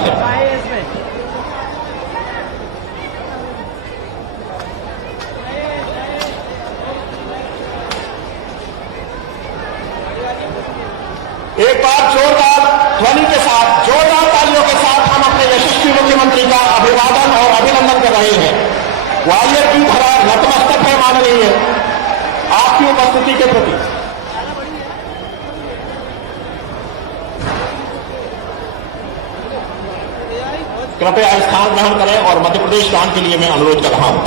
है। एक बार जोरदार ध्वनि के साथ, जोरदार तालियों के साथ हम अपने यशस्वी मुख्यमंत्री का अभिवादन और अभिनंदन कर रहे हैं। ग्वालियर की धरा नतमस्तक है माननीय आपकी उपस्थिति के प्रति। कृपया स्थान ग्रहण करें और मध्य प्रदेश गान के लिए मैं अनुरोध कर रहा हूं।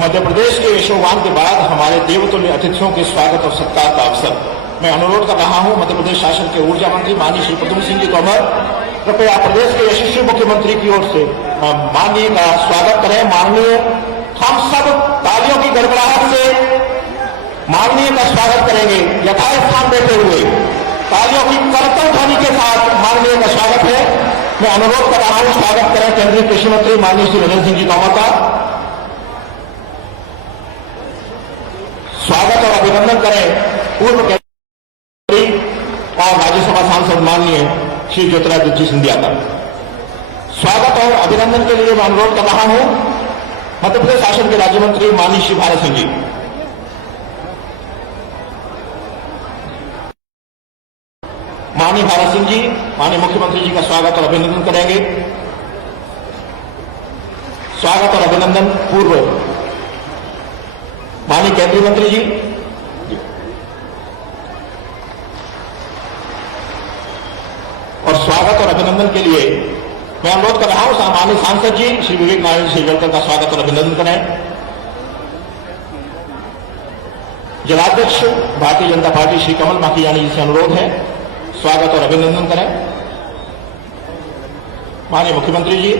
मध्य प्रदेश के यशोगान के बाद हमारे देवतुल्य अतिथियों के स्वागत और सत्कार का अवसर मैं अनुरोध कर रहा हूं मध्य प्रदेश शासन के ऊर्जा मंत्री माननीय श्री प्रद्युम्न सिंह जी तोमर कृपया प्रदेश के यशस्वी मुख्यमंत्री की ओर से माननीय का स्वागत करें। माननीय हम सब तालियों की गड़गड़ाहट से माननीय का स्वागत करेंगे। यथास्थान देते हुए तालियों की करतल ध्वनि के साथ माननीय का स्वागत है। मैं अनुरोध कर रहा हूं स्वागत करें केंद्रीय कृषि मंत्री माननीय श्री नरेंद्र सिंह जी तोमर का। स्वागत और अभिनंदन करें पूर्व केंद्रीय और राज्यसभा सांसद माननीय श्री ज्योतिरादित्य सिंधिया का। स्वागत और अभिनंदन के लिए मैं अनुरोध कर रहा हूं मध्य प्रदेश शासन के राज्य मंत्री माननीय श्री भारत सिंह जी। माननीय भारत सिंह जी माननीय मुख्यमंत्री जी का स्वागत और अभिनंदन करेंगे। स्वागत और अभिनंदन पूर्व माननीय केंद्रीय मंत्री जी। और स्वागत और अभिनंदन के लिए मैं अनुरोध कर रहा हूं सम्मानित सांसद जी श्री विवेक नारायण शेरवलकर का स्वागत और अभिनंदन करें। जिलाध्यक्ष भारतीय जनता पार्टी श्री कमल माखीजानी जी से अनुरोध है स्वागत और अभिनंदन करें। माननीय मुख्यमंत्री जी,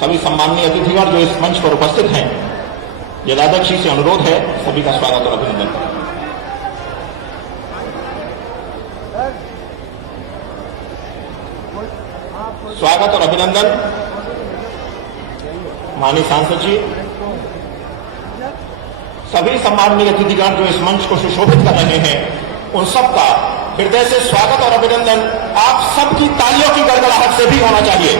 सभी सम्माननीय अतिथिगण जो इस मंच पर उपस्थित हैं, जिलाध्यक्ष जी से अनुरोध है सभी का स्वागत और अभिनंदन करें। स्वागत और अभिनंदन माननीय सांसद जी, सभी सम्माननीय अतिथिगण जो इस मंच को सुशोभित कर रहे हैं, उन सबका हृदय से स्वागत और अभिनंदन आप सबकी तालियों की गड़गड़ाहट से भी होना चाहिए।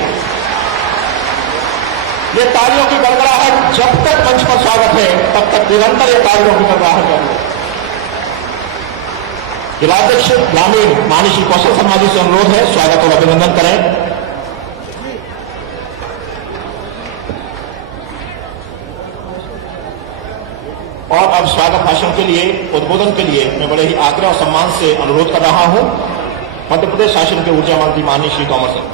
ये तालियों की गड़गड़ाहट जब तक मंच पर स्वागत है तब तक निरंतर ये तालियों की गड़गड़ाहट चाहिए। जिलाध्यक्ष ग्रामीण माननीय श्री कौशल शर्मा जी से अनुरोध है स्वागत और अभिनंदन करें। और अब स्वागत भाषण के लिए, उद्बोधन के लिए मैं बड़े ही आग्रह और सम्मान से अनुरोध कर रहा हूं मध्य प्रदेश शासन के ऊर्जा मंत्री माननीय श्री तोमर सिंह।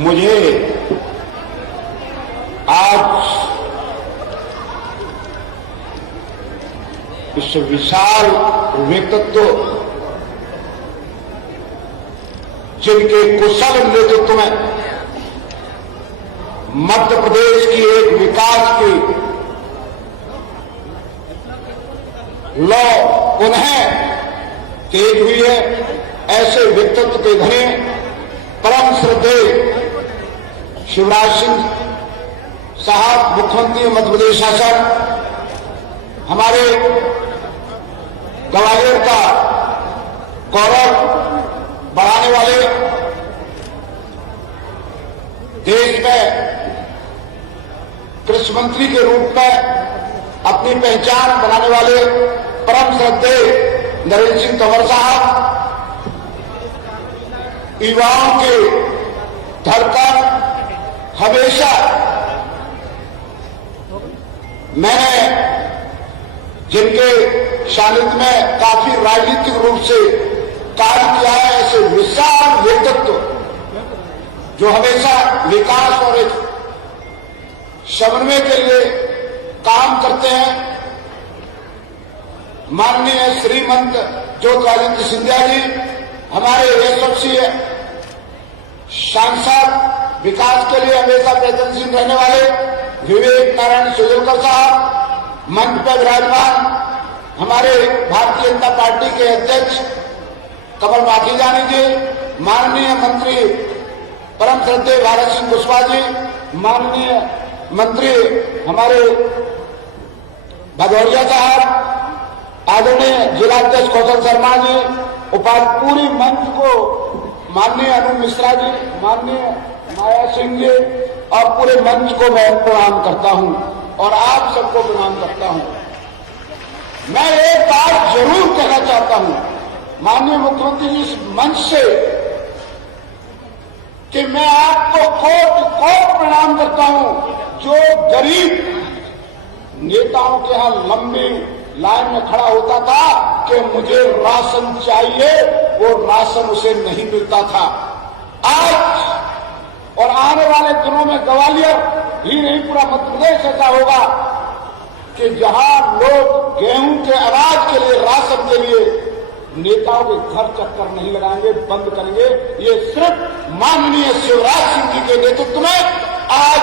मुझे आज इस विशाल व्यक्तित्व जिनके कुशल नेतृत्व में मध्य प्रदेश की एक विकास की लौ पुनः तेज हुई है, ऐसे व्यक्तित्व के धनी परम श्रद्धेय शिवराज सिंह साहब मुख्यमंत्री मध्य प्रदेश शासन, हमारे ग्वालियर का गौरव बढ़ाने वाले, देश में कृषि मंत्री के रूप में अपनी पहचान बनाने वाले परम श्रद्धेय नरेंद्र सिंह तोमर साहब, युवाओं के धड़कन हमेशा मैंने जिनके सानिध्य में काफी राजनीतिक रूप से कार्य किया है, ऐसे विशाल व्यक्तित्व जो हमेशा विकास और एक समन्वय के लिए काम करते हैं, माननीय श्रीमंत ज्योतिरादित्य सिंधिया जी, हमारे यशस्वी सांसद, विकास के लिए हमेशा प्रयत्नशील रहने वाले विवेक नारायण शेरवलकर साहब, मंच पर विराजमान हमारे भारतीय जनता पार्टी के अध्यक्ष कमल माखीजानी जी, माननीय मंत्री परम श्रद्धेय भारत सिंह कुशवाहा जी, माननीय मंत्री हमारे भदौरिया साहब, आदरणीय जिलाध्यक्ष कौशल शर्मा जी, उपाध्याय पूरी मंच को माननीय अनु मिश्रा जी, माननीय माया सिंह जी और पूरे मंच को मैं प्रणाम करता हूं और आप सबको प्रणाम करता हूं। मैं एक बात जरूर कहना चाहता हूं माननीय मुख्यमंत्री जी इस मंच से कि मैं आपको कोट कोट प्रणाम करता हूं, जो गरीब नेताओं के यहां लंबी लाइन में खड़ा होता था कि मुझे राशन चाहिए, वो राशन उसे नहीं मिलता था। आज और आने वाले दिनों में ग्वालियर ही नहीं पूरा मध्य प्रदेश ऐसा होगा कि जहां लोग गेहूं के अनाज के लिए, राशन के लिए नेताओं के घर चक्कर नहीं लगाएंगे, बंद करेंगे। ये सिर्फ माननीय शिवराज सिंह जी के नेतृत्व में आज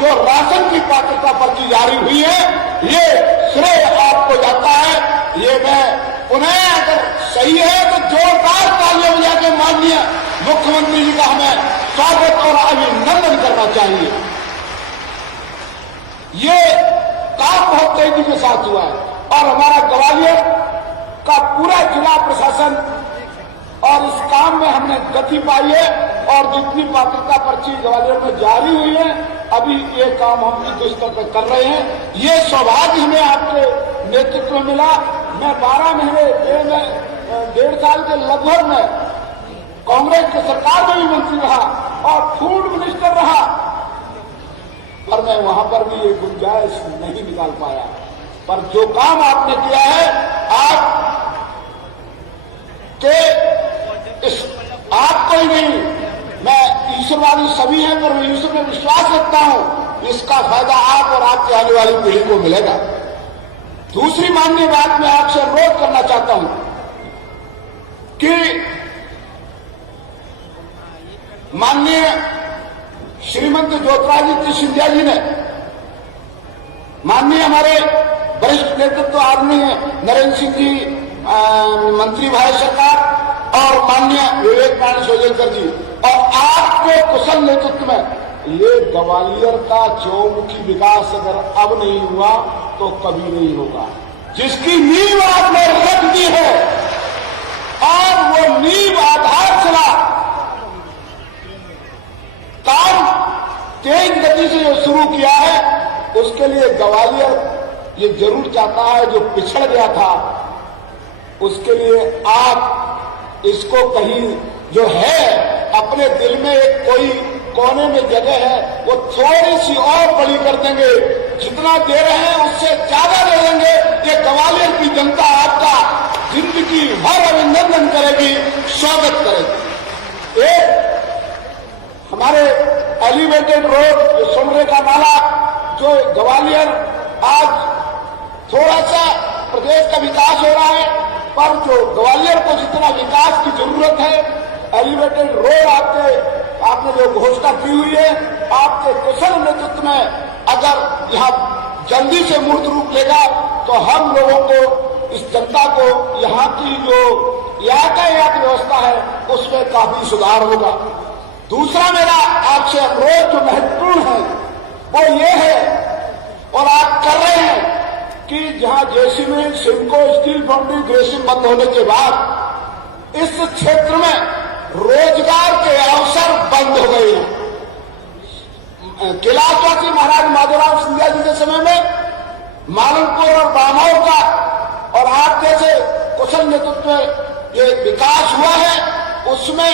जो राशन की पात्रता पर्ची जारी हुई है, ये श्रेय आपको जाता है। ये मैं पुनः अगर सही है तो जोरदार तालियां बजा के माननीय मुख्यमंत्री जी का हमें स्वागत और अभिनंदन करना चाहिए। ये काम बहुत तेजी के साथ हुआ है और हमारा ग्वालियर का पूरा जिला प्रशासन और इस काम में हमने गति पाई है और जितनी पात्रता पर्ची ग्वालियर में जारी हुई है, अभी ये काम हम युद्ध स्तर पर कर रहे हैं। ये सौभाग्य हमें आपके नेतृत्व में मिला। मैं 12 महीने 1.5 साल के लगभग में कांग्रेस की सरकार में भी मंत्री रहा और फूड मिनिस्टर रहा, पर मैं वहां पर भी ये गुंजाइश नहीं निकाल पाया। पर जो काम आपने किया है, आपको ही नहीं, मैं ईश्वरवादी सभी हैं, पर मैं ईश्वर में विश्वास रखता हूं, इसका फायदा आप और आपकी आने वाली पीढ़ी को मिलेगा। दूसरी माननीय बात मैं आपसे अनुरोध करना चाहता हूं कि माननीय श्रीमती ज्योतिरादित्य सिंधिया जी ने, माननीय हमारे वरिष्ठ नेतृत्व आदरणीय नरेंद्र सिंह जी मंत्री भारत सरकार और माननीय विवेक नारायण सोजलकर जी और आपके कुशल नेतृत्व में ये ग्वालियर का चौमुखी विकास अगर अब नहीं हुआ तो कभी नहीं होगा। जिसकी नींव आपने रख दी है और वो नींव आधारशिला काम तेज गति से जो शुरू किया है, उसके लिए ग्वालियर ये जरूर चाहता है, जो पिछड़ गया था उसके लिए आप इसको कहीं जो है अपने दिल में एक कोई कोने में जगह है, वो थोड़ी सी और बड़ी कर देंगे। जितना दे रहे हैं उससे ज्यादा दे देंगे। ये ग्वालियर की जनता आपका जिंदगी भर अभिनंदन करेगी, स्वागत करेगी। एक हमारे एलिवेटेड रोड, जो सोमरे का नाला, जो ग्वालियर आज थोड़ा सा प्रदेश का विकास हो रहा है, पर जो ग्वालियर को जितना विकास की जरूरत है, एलिवेटेड रोड आपने जो घोषणा की हुई है, आपके कुशल नेतृत्व में अगर यहां जल्दी से मूर्त रूप लेगा तो हम लोगों को, इस जनता को, यहां की जो यातायात व्यवस्था है उसमें काफी सुधार होगा। दूसरा मेरा आपसे अनुरोध जो महत्वपूर्ण है वो ये है, और आप कर रहे हैं, कि जहां जेसीमेंट, सिमको स्टील फाउंड्री ग्रेसिंग बंद होने के बाद इस क्षेत्र में रोजगार के अवसर बंद हो गए हैं। कैलाशवासी महाराज माधवराव सिंधिया जी के समय में मालनपुर और बामाओं का और आप जैसे कुशल नेतृत्व में ये विकास हुआ है, उसमें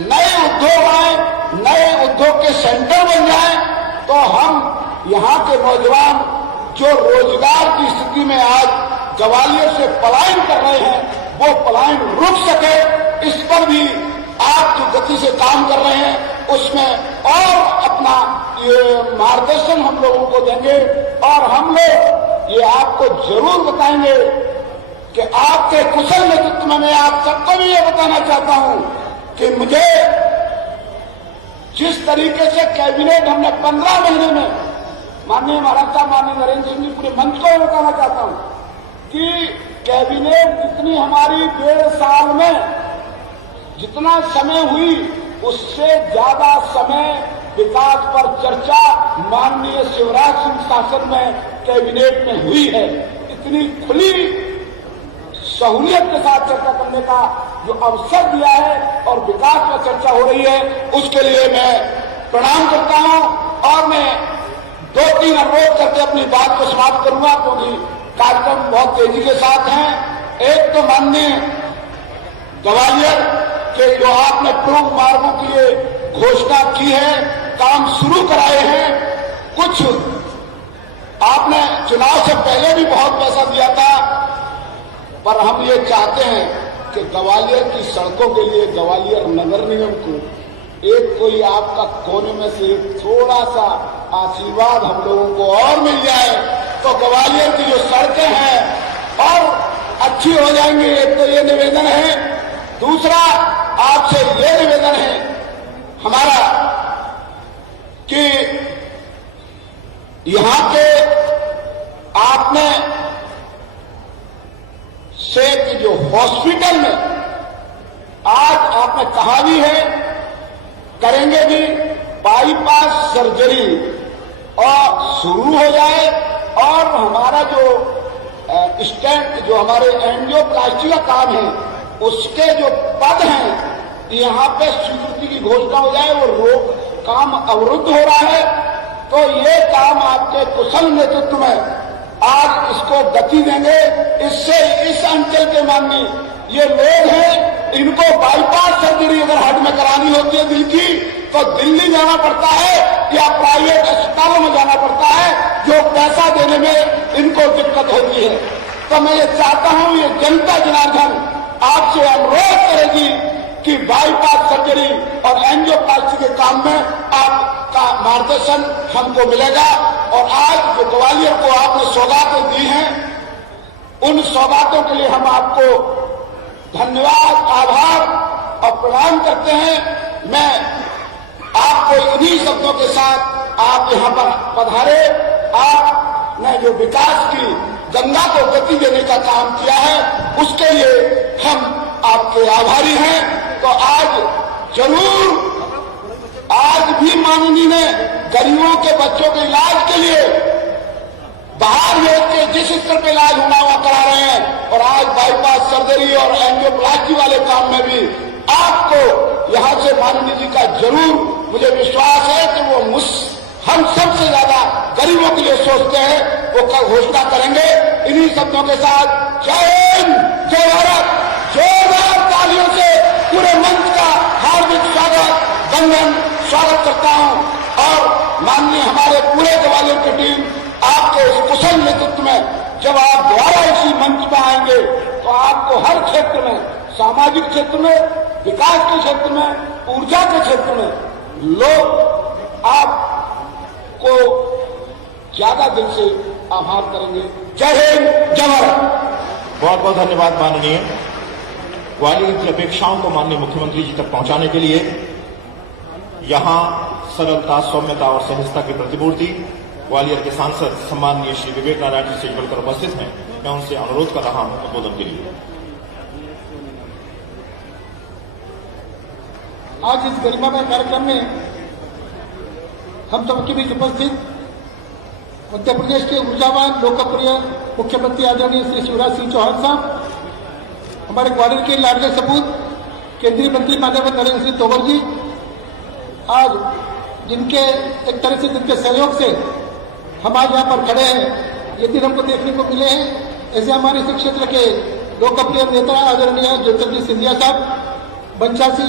नए उद्योग आए, नए उद्योग के सेंटर बन जाए, तो हम यहाँ के नौजवान जो रोजगार की स्थिति में आज ग्वालियर से पलायन कर रहे हैं, वो पलायन रुक सके, इस पर भी आप जो गति से काम कर रहे हैं उसमें और अपना ये मार्गदर्शन हम लोगों को देंगे। और हम लोग ये आपको जरूर बताएंगे कि आपके कुशल नेतृत्व में मैं आप सबको भी ये बताना चाहता हूं कि मुझे जिस तरीके से कैबिनेट हमने 15 महीने में, माननीय महाराज साहब, माननीय नरेंद्र सिंह जी, पूरे मंच को बताना चाहता हूं कि कैबिनेट जितनी हमारी 1.5 साल में जितना समय हुई, उससे ज्यादा समय विकास पर चर्चा माननीय शिवराज सिंह शासन में कैबिनेट में हुई है। इतनी खुली सहूलियत के साथ चर्चा करने का जो अवसर दिया है और विकास पर चर्चा हो रही है, उसके लिए मैं प्रणाम करता हूं। और मैं 2-3 अनुरोध करके अपनी बात को समाप्त करूंगा, क्योंकि कार्यक्रम बहुत तेजी के साथ हैं। एक तो माननीय ग्वालियर के जो आपने प्रमुख मार्गों की घोषणा की है, काम शुरू कराए हैं, कुछ आपने चुनाव से पहले भी बहुत पैसा दिया था, पर हम ये चाहते हैं कि ग्वालियर की सड़कों के लिए ग्वालियर नगर निगम को एक कोई आपका कोने में से थोड़ा सा आशीर्वाद हम लोगों को और मिल जाए तो ग्वालियर की जो सड़कें हैं और अच्छी हो जाएंगी। एक तो ये निवेदन है। दूसरा आपसे ये निवेदन है हमारा कि यहां के आपने से कि जो हॉस्पिटल में आज आपने कहा भी है, करेंगे भी, बाईपास सर्जरी और शुरू हो जाए और हमारा जो स्टेंट, जो हमारे एंजियोप्लास्टी का काम है, उसके जो पद हैं यहाँ पे स्वीकृति की घोषणा हो जाए। वो काम अवरुद्ध हो रहा है, तो ये काम आपके कुशल नेतृत्व में आज इसको गति देंगे। इससे इस अंचल के माननीय ये लोग हैं, इनको बाईपास सर्जरी अगर हार्ट में करानी होती है दिल की, तो दिल्ली जाना पड़ता है या प्राइवेट अस्पतालों में जाना पड़ता है, जो पैसा देने में इनको दिक्कत होती है। तो मैं ये चाहता हूं, ये जनता जनार्दन आपसे अनुरोध करेगी कि बाईपास सर्जरी और एंजियोप्लास्टी के काम में आपका मार्गदर्शन हमको मिलेगा। और आज जो ग्वालियर को आपने सौगातें दी हैं, उन सौगातों के लिए हम आपको धन्यवाद, आभार और प्रणाम करते हैं। मैं आपको इन्हीं शब्दों के साथ आप यहां पर पधारे, आपने जो विकास की गंगा को गति देने का काम किया है, उसके लिए हम आपके आभारी हैं। तो आज जरूर, आज भी माननीय ने गरीबों के बच्चों के इलाज के लिए बाहर भेज के जिस स्तर पे इलाज होना हुआ करा रहे हैं, और आज बाईपास सर्जरी और एंजियोप्लास्टी वाले काम में भी आपको यहां से माननीय जी का जरूर मुझे विश्वास है कि वो हम सबसे ज्यादा गरीबों के लिए सोचते हैं, वो कल घोषणा करेंगे। इन्हीं शब्दों के साथ जय हिंद, जय भारत, जोरदार तालियों से पूरे मंच का हार्दिक स्वागत, वंदन, स्वागत करता हूं। और माननीय हमारे पूरे ग्वालियर की टीम आपके इस कुशल नेतृत्व में जब आप दोबारा इसी मंच पर आएंगे तो आपको हर क्षेत्र में, सामाजिक क्षेत्र में, विकास के क्षेत्र में, ऊर्जा के क्षेत्र में लोग आपको ज्यादा दिल से आभार करेंगे। जय हिंद, जय भारत। बहुत बहुत धन्यवाद माननीय। ग्वालियर की अपेक्षाओं को माननीय मुख्यमंत्री जी तक पहुंचाने के लिए यहां सरलता, सौम्यता और सहजता की प्रतिमूर्ति ग्वालियर के सांसद सम्माननीय श्री विवेक नारायण जी से जुड़कर उपस्थित हैं। मैं उनसे अनुरोध कर रहा हूं संबोधन के लिए। आज इस गरिमामय कार्यक्रम में हम सबके बीच उपस्थित मध्य प्रदेश के ऊर्जावान, लोकप्रिय मुख्यमंत्री आदरणीय श्री शिवराज सिंह चौहान साहब, हमारे ग्वालियर के लाडले सपूत केंद्रीय मंत्री माननीय नरेंद्र सिंह तोमर जी, आज जिनके एक तरह से जिनके सहयोग से हम आज यहाँ पर खड़े हैं, ये दिन हमको देखने को मिले हैं। ऐसे हमारे इस क्षेत्र के लोकप्रिय नेता आदरणीय ज्योतिर्मय सिंधिया साहब, बंशासी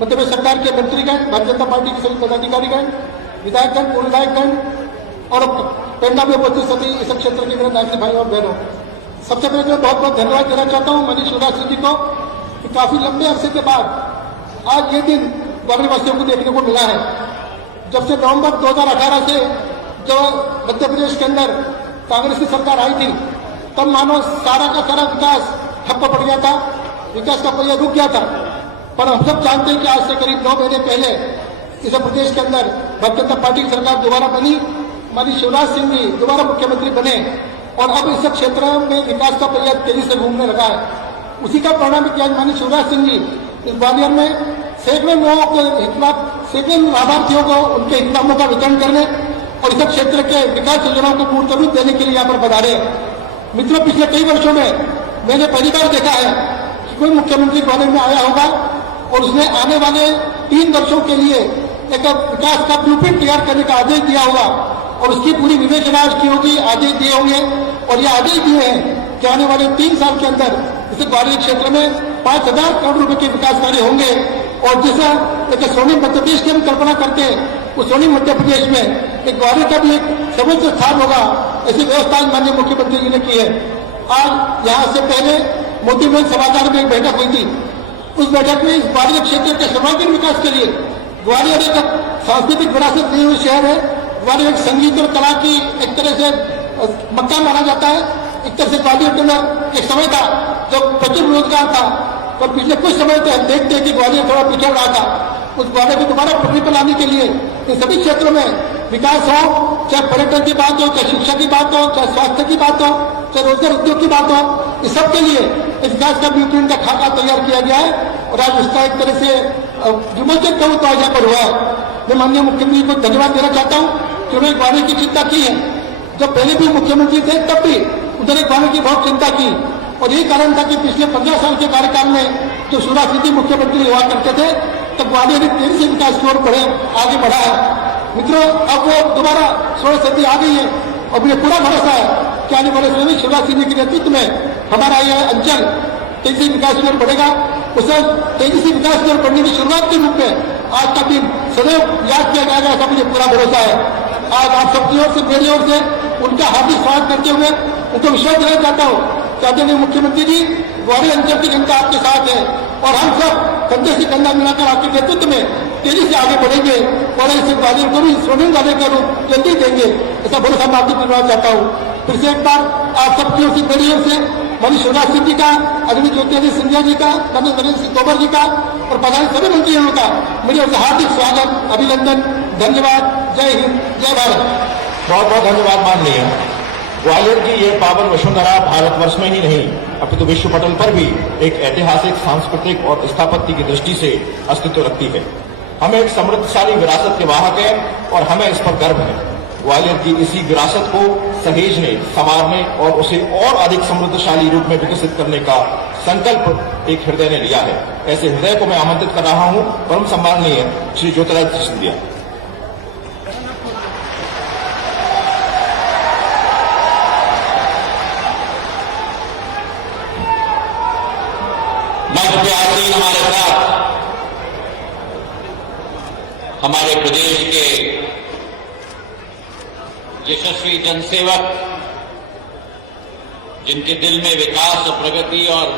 मध्य प्रदेश सरकार के मंत्रीगण, भारतीय जनता पार्टी के सभी पदाधिकारीगण, विधायकगण, पूर्व विधायकगण और पेंडा में उपस्थित सभी इस क्षेत्र के मेरे नागरिक भाई और बहनों, सबसे पहले मैं बहुत बहुत धन्यवाद देना चाहता हूँ माननीय शिवराज सिंह जी को कि काफी लंबे अरसे के बाद आज ये दिन ग्वालियर वासियों को देखने को मिला है। जब से नवंबर 2018 से जब मध्य प्रदेश के अंदर कांग्रेस की सरकार आई थी, तब मानो सारा का सारा विकास ठप्प पड़ गया था, विकास का पहिया रुक गया था। पर हम सब जानते हैं कि आज से करीब 9 महीने पहले इस प्रदेश के अंदर भारतीय जनता पार्टी की सरकार दोबारा बनी, माननीय शिवराज सिंह जी दोबारा मुख्यमंत्री बने और अब इस क्षेत्र में विकास का पहिया तेजी से घूमने लगा है। उसी का परिणाम कि आज माननीय शिवराज सिंह जी इस ग्वालियर में सैकड़ों लोगों को सैकड़ों लाभार्थियों को उनके हितनामों का वितरण करने और इस क्षेत्र के विकास योजनाओं को पूर्ण रूप देने के लिए यहाँ पर पधारे। मित्रों, पिछले कई वर्षों में मैंने पहली बार देखा है कि कोई मुख्यमंत्री ग्वालियर में आया होगा और उसने आने वाले 3 वर्षों के लिए एक विकास का ब्लूप्रिंट तैयार करने का आदेश दिया होगा और उसकी पूरी विवेचना की होगी, आदेश दिए होंगे और ये आदेश दिए हैं कि आने वाले 3 साल के अंदर इस ग्वालियर क्षेत्र में 5,000 करोड़ रुपए के विकास कार्य होंगे। और जैसा एक स्वर्णिम मध्य प्रदेश की हम कल्पना करते हैं, उस स्वर्णिम मध्य प्रदेश में एक ग्वालियर का भी एक सर्वोच्च स्थान होगा, ऐसी व्यवस्था माननीय मुख्यमंत्री जी ने की है। आज यहाँ से पहले मोती महल सभागार में एक बैठक हुई थी। उस बैठक में इस ग्वालियर क्षेत्र के सर्वांगीण विकास के लिए, ग्वालियर एक सांस्कृतिक विरासत दी हुई शहर है, ग्वालियर एक संगीत और कला की एक तरह से मक्का माना जाता है। एक तरह से ग्वालियर के अंदर एक समय था जब प्रचुर रोजगार था, पर पिछले कुछ समय से हम देखते हैं कि ग्वालियर थोड़ा पिछड़ रहा था। उस ग्वालियर को दोबारा पटरी पर लाने के लिए इन सभी क्षेत्रों में विकास हो, चाहे पर्यटन की बात हो, चाहे शिक्षा की बात हो, चाहे स्वास्थ्य की बात हो, चाहे रोजगार उद्योग की बात हो, इस सब के लिए इस विकास का ब्लूप्रिंट का खाका तैयार किया गया है और आज उसका एक तरह से विमोचन कहूँ तो आज यहाँ पर हुआ है। मैं माननीय मुख्यमंत्री को धन्यवाद देना चाहता हूँ कि उन्होंने ग्वालियर की चिंता की है। जब पहले भी मुख्यमंत्री थे तब भी उन्होंने ग्वालियर की बहुत चिंता की और यही कारण था कि पिछले 15 साल के कार्यकाल में जो शिवराज सिंह मुख्यमंत्री हुआ करते थे तो ग्वालियर ने तेजी से विकास की ओर आगे बढ़ा है। मित्रों, अब वो दोबारा 16 सदी आ गई है और मुझे पूरा भरोसा है कि आने वाले समय में शिवराज सिंह के नेतृत्व में हमारा यह अंचल तेजी से विकास की ओर बढ़ेगा। उसे तेजी से विकास की ओर बढ़ने की शुरुआत के रूप में आज का दिन सदैव याद किया जाएगा, ऐसा मुझे पूरा भरोसा है। आज आप सबकी ओर से, मेरी ओर से उनका हार्दिक स्वागत करते हुए उनको विश्वास दिलाना चाहता हूँ कि आदरणीय मुख्यमंत्री जी, ग्वालियर अंचल की जनता आपके साथ है और हम सब कंधे से कंधा मिलाकर आपके नेतृत्व में तेजी से आगे बढ़ेंगे और इस ग्वालियर को भी स्वर्णिम ग्वालियर का रूप जल्दी देंगे, ऐसा भरोसा मैं आपको दिलवाना चाहता हूँ। फिर से एक बार आप सबकी ओर से, मेरी ओर से माननीय शिवराज सिंह जी का, आदरणीय ज्योतिरादित्य सिंधिया जी का, माननीय नरेंद्र सिंह तोमर जी का और प्रधान सभी मंत्रियों का मेरी ओर से हार्दिक स्वागत, अभिनंदन, धन्यवाद। जय हिंद, जय भारत। बहुत बहुत धन्यवाद माननीय। ग्वालियर की ये पावन वसुंधरा भारतवर्ष में ही नहीं अपितु विश्व पटल पर भी एक ऐतिहासिक, सांस्कृतिक और स्थापत्य की दृष्टि से अस्तित्व रखती है। हम एक समृद्धशाली विरासत के वाहक हैं और हमें इस पर गर्व है। ग्वालियर की इसी विरासत को सहेजने, संवारने और उसे और अधिक समृद्धशाली रूप में विकसित करने का संकल्प एक हृदय ने लिया है। ऐसे हृदय को मैं आमंत्रित कर रहा हूं परम सम्माननीय श्री ज्योतिरादित्य सिंधिया। मंच पे आसीन हमारे साथ हमारे प्रदेश के यशस्वी जनसेवक, जिनके दिल में विकास और प्रगति और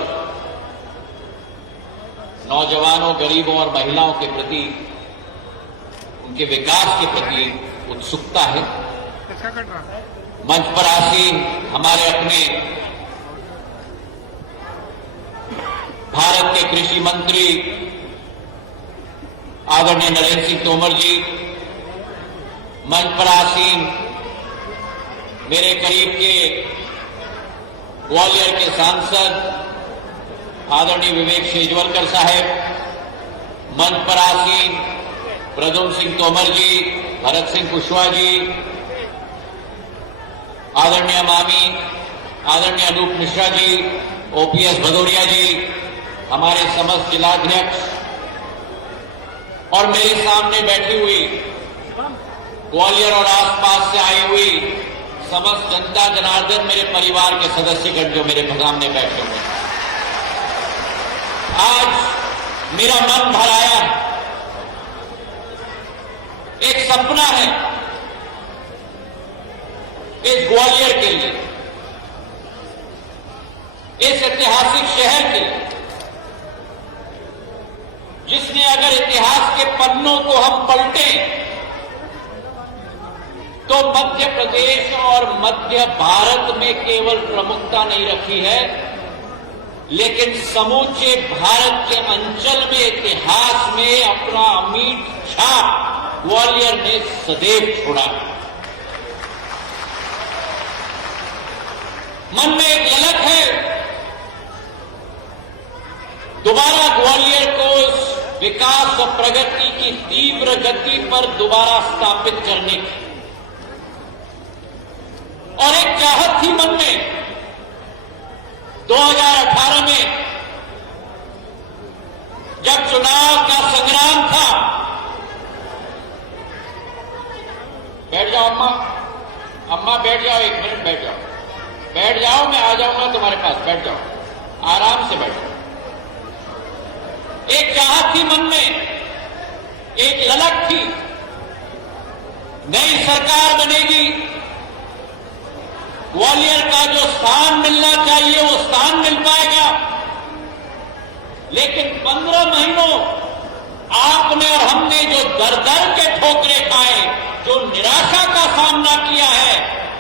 नौजवानों, गरीबों और महिलाओं के प्रति, उनके विकास के प्रति उत्सुकता है। मंच पर आसीन हमारे अपने भारत के कृषि मंत्री आदरणीय नरेंद्र सिंह तोमर जी, मंच पर आसीन मेरे करीब के ग्वालियर के सांसद आदरणीय विवेक शेजवलकर साहब, मंच पर आसीन प्रद्युम्न सिंह तोमर जी, भरत सिंह कुशवाहा जी, आदरणीय मामी आदरणीय अनूप मिश्रा जी, ओपीएस भदौरिया जी, हमारे समस्त जिलाध्यक्ष और मेरे सामने बैठी हुई ग्वालियर और आसपास से आई हुई समस्त जनता जनार्दन, मेरे परिवार के सदस्यगण जो मेरे सामने बैठे हुए, आज मेरा मन भर आया। एक सपना है इस ग्वालियर के लिए, इस ऐतिहासिक शहर के लिए, जिसने अगर इतिहास के पन्नों को हम पलटें तो मध्य प्रदेश और मध्य भारत में केवल प्रमुखता नहीं रखी है, लेकिन समूचे भारत के अंचल में इतिहास में अपना अमिट छाप ग्वालियर ने सदैव छोड़ा। मन में एक ललक है दोबारा ग्वालियर को विकास और प्रगति की तीव्र गति पर दोबारा स्थापित करने की, और एक चाहत थी मन में 2018 में जब चुनाव का संग्राम था। बैठ जाओ अम्मा, अम्मा बैठ जाओ, एक मिनट बैठ जाओ, बैठ जाओ, मैं आ जाऊंगा तुम्हारे पास, बैठ जाओ, आराम से बैठो। एक चाहत थी मन में, एक ललक थी, नई सरकार बनेगी, ग्वालियर का जो स्थान मिलना चाहिए वो स्थान मिल पाएगा। लेकिन 15 महीनों आपने और हमने जो दर दर के ठोकरे खाए, जो निराशा का सामना किया है,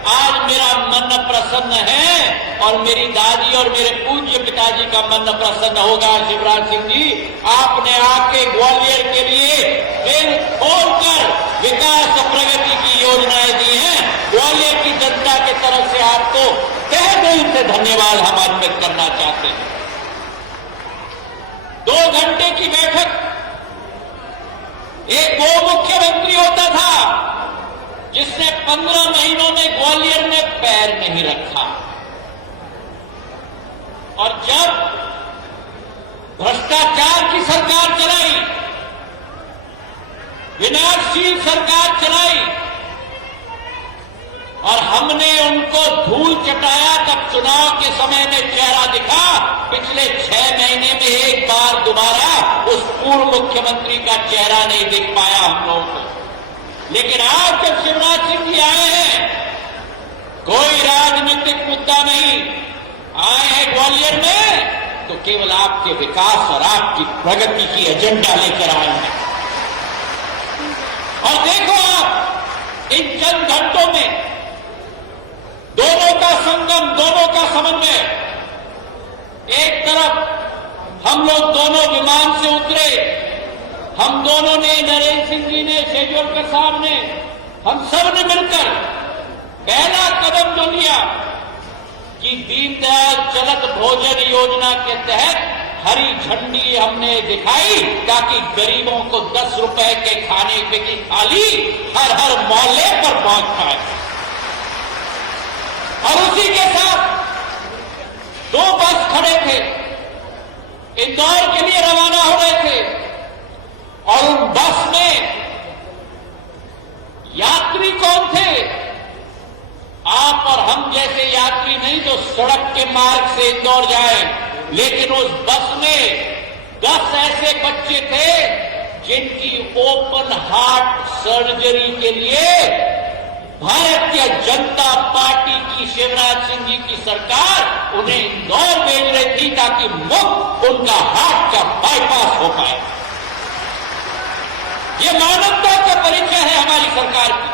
आज मेरा मन प्रसन्न है और मेरी दादी और मेरे पूज्य पिताजी का मन प्रसन्न होगा। शिवराज सिंह जी, आपने आके ग्वालियर के लिए दिल खोलकर विकास और प्रगति की योजनाएं दी हैं। ग्वालियर की जनता की तरफ से आपको तहे दिल से धन्यवाद हम अर्पित करना चाहते हैं। 2 घंटे की बैठक, एक वो मुख्यमंत्री होता था जिसने 15 महीनों में ग्वालियर में पैर नहीं रखा, और जब भ्रष्टाचार की सरकार चलाई, विनाशशील सरकार चलाई, और हमने उनको धूल चटाया तब चुनाव के समय में चेहरा दिखा। पिछले 6 महीने में एक बार दोबारा उस पूर्व मुख्यमंत्री का चेहरा नहीं दिख पाया हम लोगों को। लेकिन आज जब शिवराज सिंह जी आए हैं, कोई राजनीतिक मुद्दा नहीं, आए हैं ग्वालियर में तो केवल आपके विकास और आपकी प्रगति की एजेंडा लेकर आए हैं। और देखो आप इन चंद घंटों में दोनों का संगम, दोनों का समन्वय। एक तरफ हम लोग दोनों विमान से उतरे, हम दोनों ने, नरेंद्र सिंह जी ने, शेजवलकर साहब ने, हम सब ने मिलकर पहला कदम जो लिया कि दीनदयाल चलत भोजन योजना के तहत हरी झंडी हमने दिखाई ताकि गरीबों को 10 रुपए के खाने पे की थाली हर मोहल्ले पर पहुंच पाए। और उसी के साथ 2 बस खड़े थे, इंदौर के लिए रवाना हो रहे थे, और उन बस में यात्री कौन थे? आप और हम जैसे यात्री नहीं जो सड़क के मार्ग से इंदौर जाए, लेकिन उस बस में 10 ऐसे बच्चे थे जिनकी ओपन हार्ट सर्जरी के लिए भारतीय जनता पार्टी की शिवराज सिंह जी की सरकार उन्हें इंदौर भेज रही थी ताकि मुफ्त उनका हार्ट का बाईपास हो पाए। ये मानवता का परिचय है हमारी सरकार की।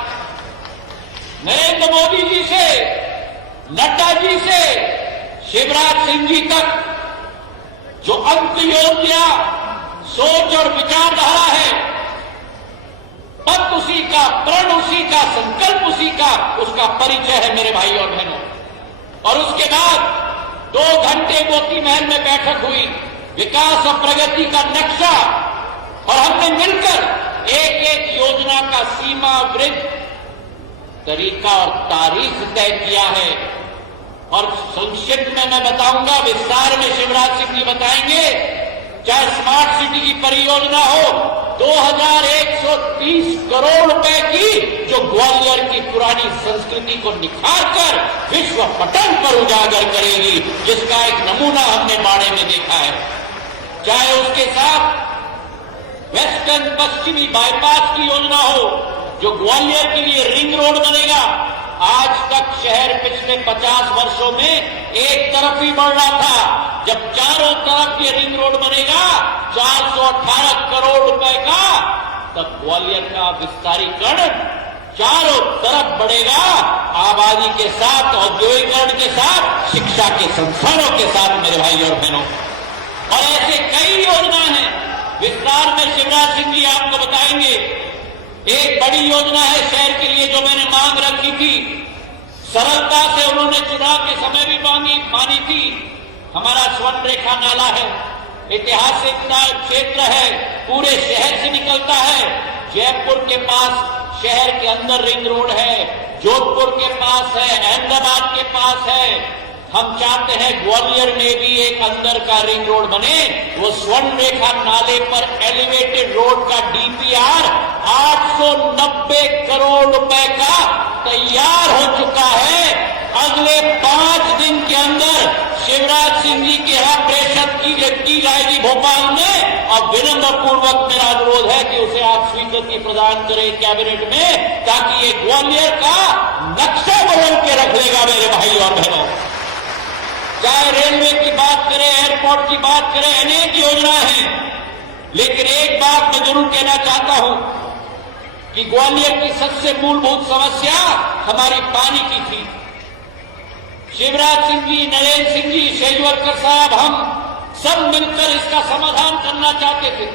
नरेंद्र मोदी जी से, नड्डा जी से शिवराज सिंह जी तक जो अंत्योदया सोच और विचारधारा है, पद उसी का, प्रण उसी का, संकल्प उसी का, उसका परिचय है मेरे भाई और बहनों। और उसके बाद 2 घंटे मोती महल में बैठक हुई, विकास और प्रगति का नक्शा, और हमने मिलकर एक योजना का सीमा वृद्ध तरीका और तारीख तय किया है। और संक्षिप्त में मैं बताऊंगा, विस्तार में शिवराज सिंह जी बताएंगे। चाहे स्मार्ट सिटी की परियोजना हो, 2130 करोड़ रुपए की, जो ग्वालियर की पुरानी संस्कृति को निखारकर विश्व पटल पर उजागर करेगी, जिसका एक नमूना हमने बाड़े में देखा है। चाहे उसके साथ वेस्टर्न पश्चिमी बाईपास की योजना हो, जो ग्वालियर के लिए रिंग रोड बनेगा। आज तक शहर पिछले 50 वर्षों में एक तरफ ही बढ़ रहा था, जब चारों तरफ ये रिंग रोड बनेगा 418 करोड़ रुपए का, तब ग्वालियर का विस्तारीकरण चारों तरफ बढ़ेगा, आबादी के साथ, औद्योगिकरण के साथ, शिक्षा के संस्थानों के साथ मेरे भाई और बहनों। और ऐसे कई योजना हैं, विस्तार में शिवराज सिंह जी आपको बताएंगे। एक बड़ी योजना है शहर के लिए जो मैंने मांग रखी थी, सरलता से उन्होंने चुनाव के समय भी मानी थी। हमारा स्वर्ण रेखा नाला है, ऐतिहासिक क्षेत्र है, पूरे शहर से निकलता है। जयपुर के पास शहर के अंदर रिंग रोड है, जोधपुर के पास है, अहमदाबाद के पास है। हम चाहते हैं ग्वालियर में भी एक अंदर का रिंग रोड बने। वो स्वर्ण रेखा नाले पर एलिवेटेड रोड का डीपीआर 890 करोड़ रुपए का तैयार हो चुका है। अगले 5 दिन के अंदर शिवराज सिंह जी के यहां प्रेषण की जाएगी भोपाल में, और विनम्र पूर्वक मेरा अनुरोध है कि उसे आप स्वीकृति प्रदान करें कैबिनेट में, ताकि ये ग्वालियर का नक्शा बदल के रख लेगा मेरे भाई और बहनों। चाहे रेलवे की बात करें, एयरपोर्ट की बात करें, अनेक योजनाएं हैं। लेकिन एक बात मैं जरूर कहना चाहता हूं कि ग्वालियर की सबसे मूलभूत समस्या हमारी पानी की थी। शिवराज सिंह जी, नरेंद्र सिंह जी, शेजवलकर साहब, हम सब मिलकर इसका समाधान करना चाहते थे।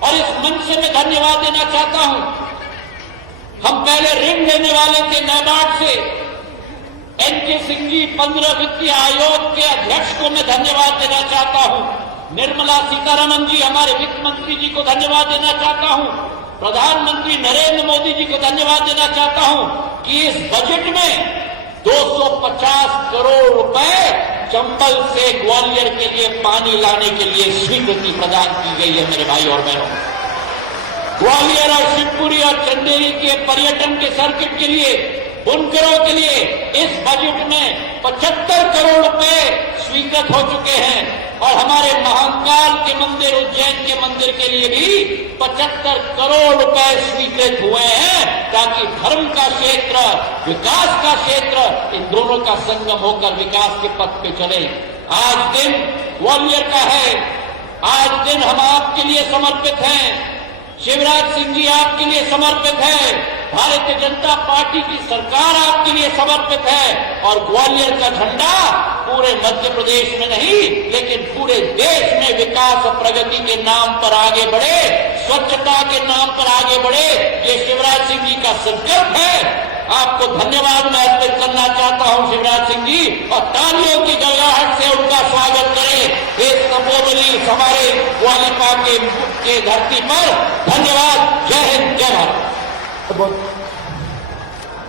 और इस मंच से मैं धन्यवाद देना चाहता हूं। हम पहले ऋण लेने वाले थे नाबार्ड से, एनके सिंह जी, 15 वित्तीय आयोग के अध्यक्ष को मैं धन्यवाद देना चाहता हूं। निर्मला सीतारमण जी, हमारे वित्त मंत्री जी को धन्यवाद देना चाहता हूं। प्रधानमंत्री नरेंद्र मोदी जी को धन्यवाद देना चाहता हूं कि इस बजट में 250 करोड़ रुपए चंबल से ग्वालियर के लिए पानी लाने के लिए स्वीकृति प्रदान की गई है मेरे भाई और बहनों। ग्वालियर और शिवपुरी और चंदेरी के पर्यटन के सर्किट के लिए बुनकरों के लिए इस बजट में 75 करोड़ रुपए स्वीकृत हो चुके हैं और हमारे महाकाल के मंदिर, उज्जैन के मंदिर के लिए भी 75 करोड़ रुपए स्वीकृत हुए हैं, ताकि धर्म का क्षेत्र, विकास का क्षेत्र, इन दोनों का संगम होकर विकास के पथ पे चले। आज दिन ग्वालियर का है, आज दिन हम आपके लिए समर्पित हैं। शिवराज सिंह जी आपके लिए समर्पित है, भारतीय जनता पार्टी की सरकार आपके लिए समर्पित है और ग्वालियर का झंडा पूरे मध्य प्रदेश में नहीं लेकिन पूरे देश में विकास और प्रगति के नाम पर आगे बढ़े, स्वच्छता के नाम पर आगे बढ़े, ये शिवराज सिंह जी का संकल्प है। आपको धन्यवाद मैं अर्पित करना चाहता हूं शिवराज सिंह जी, और तालियों की गड़गड़ाहट से उनका स्वागत करें इस तपोबली हमारे ग्वालियर के धरती पर। धन्यवाद। जय हिंद, जय भारत।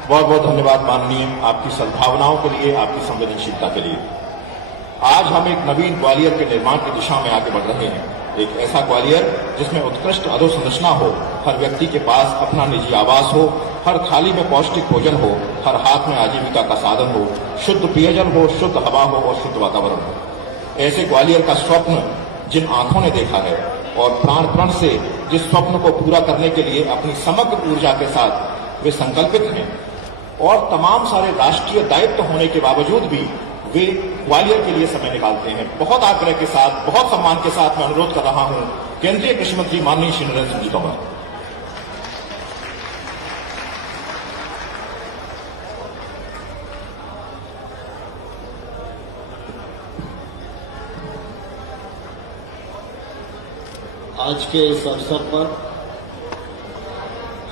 बहुत बहुत धन्यवाद माननीय, आपकी सद्भावनाओं के लिए, आपकी संवेदनशीलता के लिए। आज हम एक नवीन ग्वालियर के निर्माण की दिशा में आगे बढ़ रहे हैं, एक ऐसा ग्वालियर जिसमें उत्कृष्ट अधोसंरचना हो, हर व्यक्ति के पास अपना निजी आवास हो, हर थाली में पौष्टिक भोजन हो, हर हाथ में आजीविका का साधन हो, शुद्ध पेयजल हो, शुद्ध हवा हो और शुद्ध वातावरण हो। ऐसे ग्वालियर का स्वप्न जिन आंखों ने देखा है और प्राण प्रण से जिस स्वप्न को पूरा करने के लिए अपनी समग्र ऊर्जा के साथ वे संकल्पित हैं और तमाम सारे राष्ट्रीय दायित्व होने के बावजूद भी वे ग्वालियर के लिए समय निकालते हैं। बहुत आग्रह के साथ, बहुत सम्मान के साथ मैं अनुरोध कर रहा हूं केंद्रीय कृषि मंत्री माननीय श्री नरेंद्र सिंह जी तोमर। आज के इस अवसर पर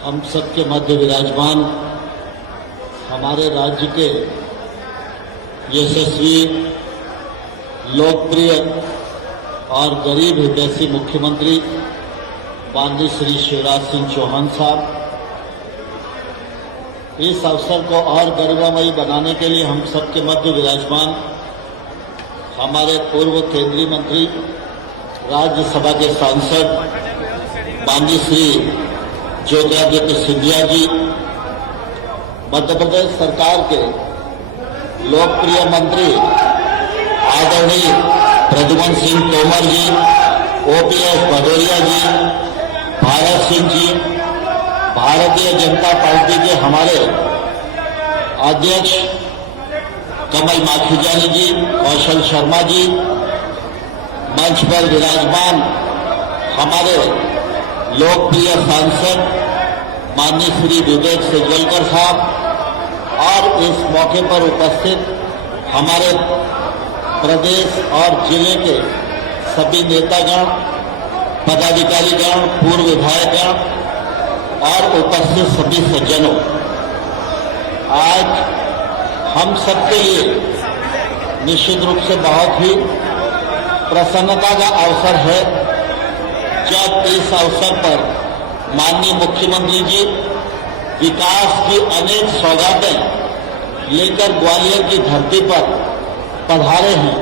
हम सबके मध्य विराजमान हमारे राज्य के यशस्वी, लोकप्रिय और गरीब हितैषी मुख्यमंत्री माननीय श्री शिवराज सिंह चौहान साहब, इस अवसर को और गरिमामयी बनाने के लिए हम सबके मध्य विराजमान हमारे पूर्व केंद्रीय मंत्री, राज्यसभा के सांसद माननीय श्री ज्योतिरादित्य सिंधिया जी, मध्य प्रदेश सरकार के लोकप्रिय मंत्री आदरणीय प्रद्युम्न सिंह तोमर जी, ओपीएस भदौरिया जी, भारत सिंह जी, भारतीय जनता पार्टी के हमारे अध्यक्ष कमल माखीजानी जी, कौशल शर्मा जी, मंच पर विराजमान हमारे लोकप्रिय सांसद माननीय श्री विवेक सेजवलकर साहब और इस मौके पर उपस्थित हमारे प्रदेश और जिले के सभी नेतागण, पदाधिकारीगण, पूर्व विधायकगण और उपस्थित सभी सज्जनों, आज हम सबके लिए निश्चित रूप से बहुत ही प्रसन्नता का अवसर है जब इस अवसर पर माननीय मुख्यमंत्री जी विकास की अनेक सौगातें लेकर ग्वालियर की धरती पर पधारे हैं।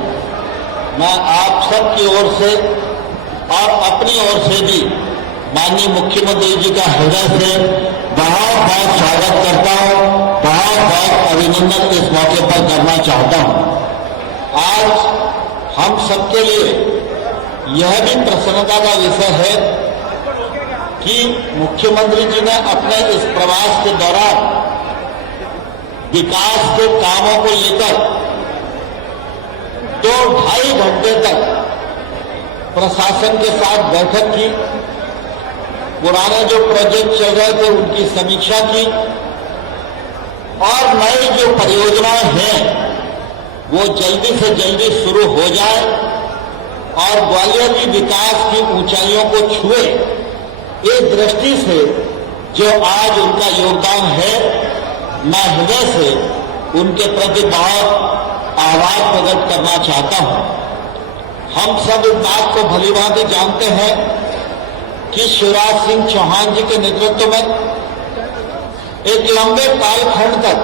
मैं आप सब की ओर से और अपनी ओर से भी माननीय मुख्यमंत्री जी का हृदय से बहुत बहुत स्वागत करता हूं, बहुत बहुत अभिनंदन इस मौके पर करना चाहता हूं। आज हम सबके लिए यह भी प्रसन्नता का विषय है कि मुख्यमंत्री जी ने अपने इस प्रवास के दौरान विकास के कामों को लेकर 2-2.5 घंटे तक प्रशासन के साथ बैठक की, पुराने जो प्रोजेक्ट चल रहे थे उनकी समीक्षा की और नई जो परियोजनाएं हैं वो जल्दी से जल्दी शुरू हो जाए और ग्वालियर की विकास की ऊंचाइयों को छुए, इस दृष्टि से जो आज उनका योगदान है, मैं हृदय से उनके प्रति बहुत आभार प्रकट करना चाहता हूं। हम सब इस बात को भलीभांति जानते हैं कि शिवराज सिंह चौहान जी के नेतृत्व में एक लंबे कालखंड तक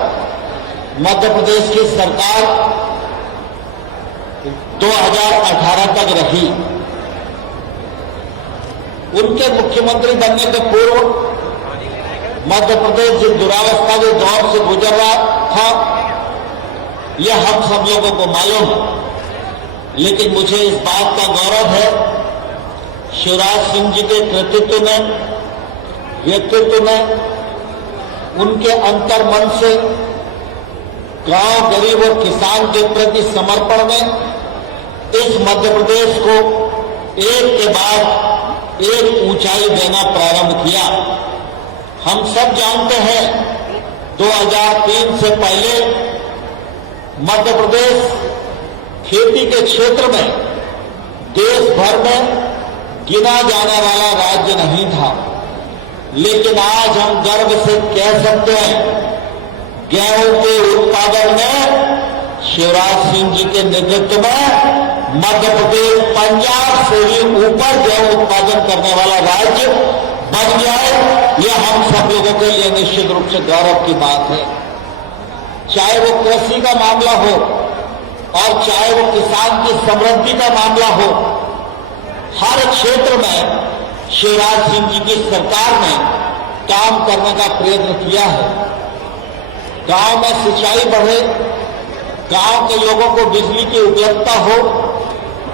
मध्य प्रदेश की सरकार 2018 तक रही। उनके मुख्यमंत्री बनने के पूर्व मध्य प्रदेश जिस दुरावस्था के दौर से गुजर रहा था, यह हम सब लोगों को मालूम है। लेकिन मुझे इस बात का गौरव है, शिवराज सिंह जी के कृतित्व में, व्यक्तित्व में, उनके अंतर्मन से गांव, गरीब और किसान के प्रति समर्पण में इस मध्य प्रदेश को एक के बाद एक ऊंचाई देना प्रारंभ किया। हम सब जानते हैं 2003 से पहले मध्य प्रदेश खेती के क्षेत्र में देश भर में गिना जाने वाला राज्य नहीं था। लेकिन आज हम गर्व से कह सकते हैं, गेहूं के उत्पादन में शिवराज सिंह जी के नेतृत्व में मध्य प्रदेश पंजाब से भी ऊपर गेहूं उत्पादन करने वाला राज्य बन जाए, यह हम सब लोगों के लिए निश्चित रूप से गौरव की बात है। चाहे वो कृषि का मामला हो और चाहे वो किसान की समृद्धि का मामला हो, हर क्षेत्र में शिवराज सिंह जी की सरकार ने काम करने का प्रयत्न किया है। गांव में सिंचाई बढ़े, गांव के लोगों को बिजली की उपलब्धता हो,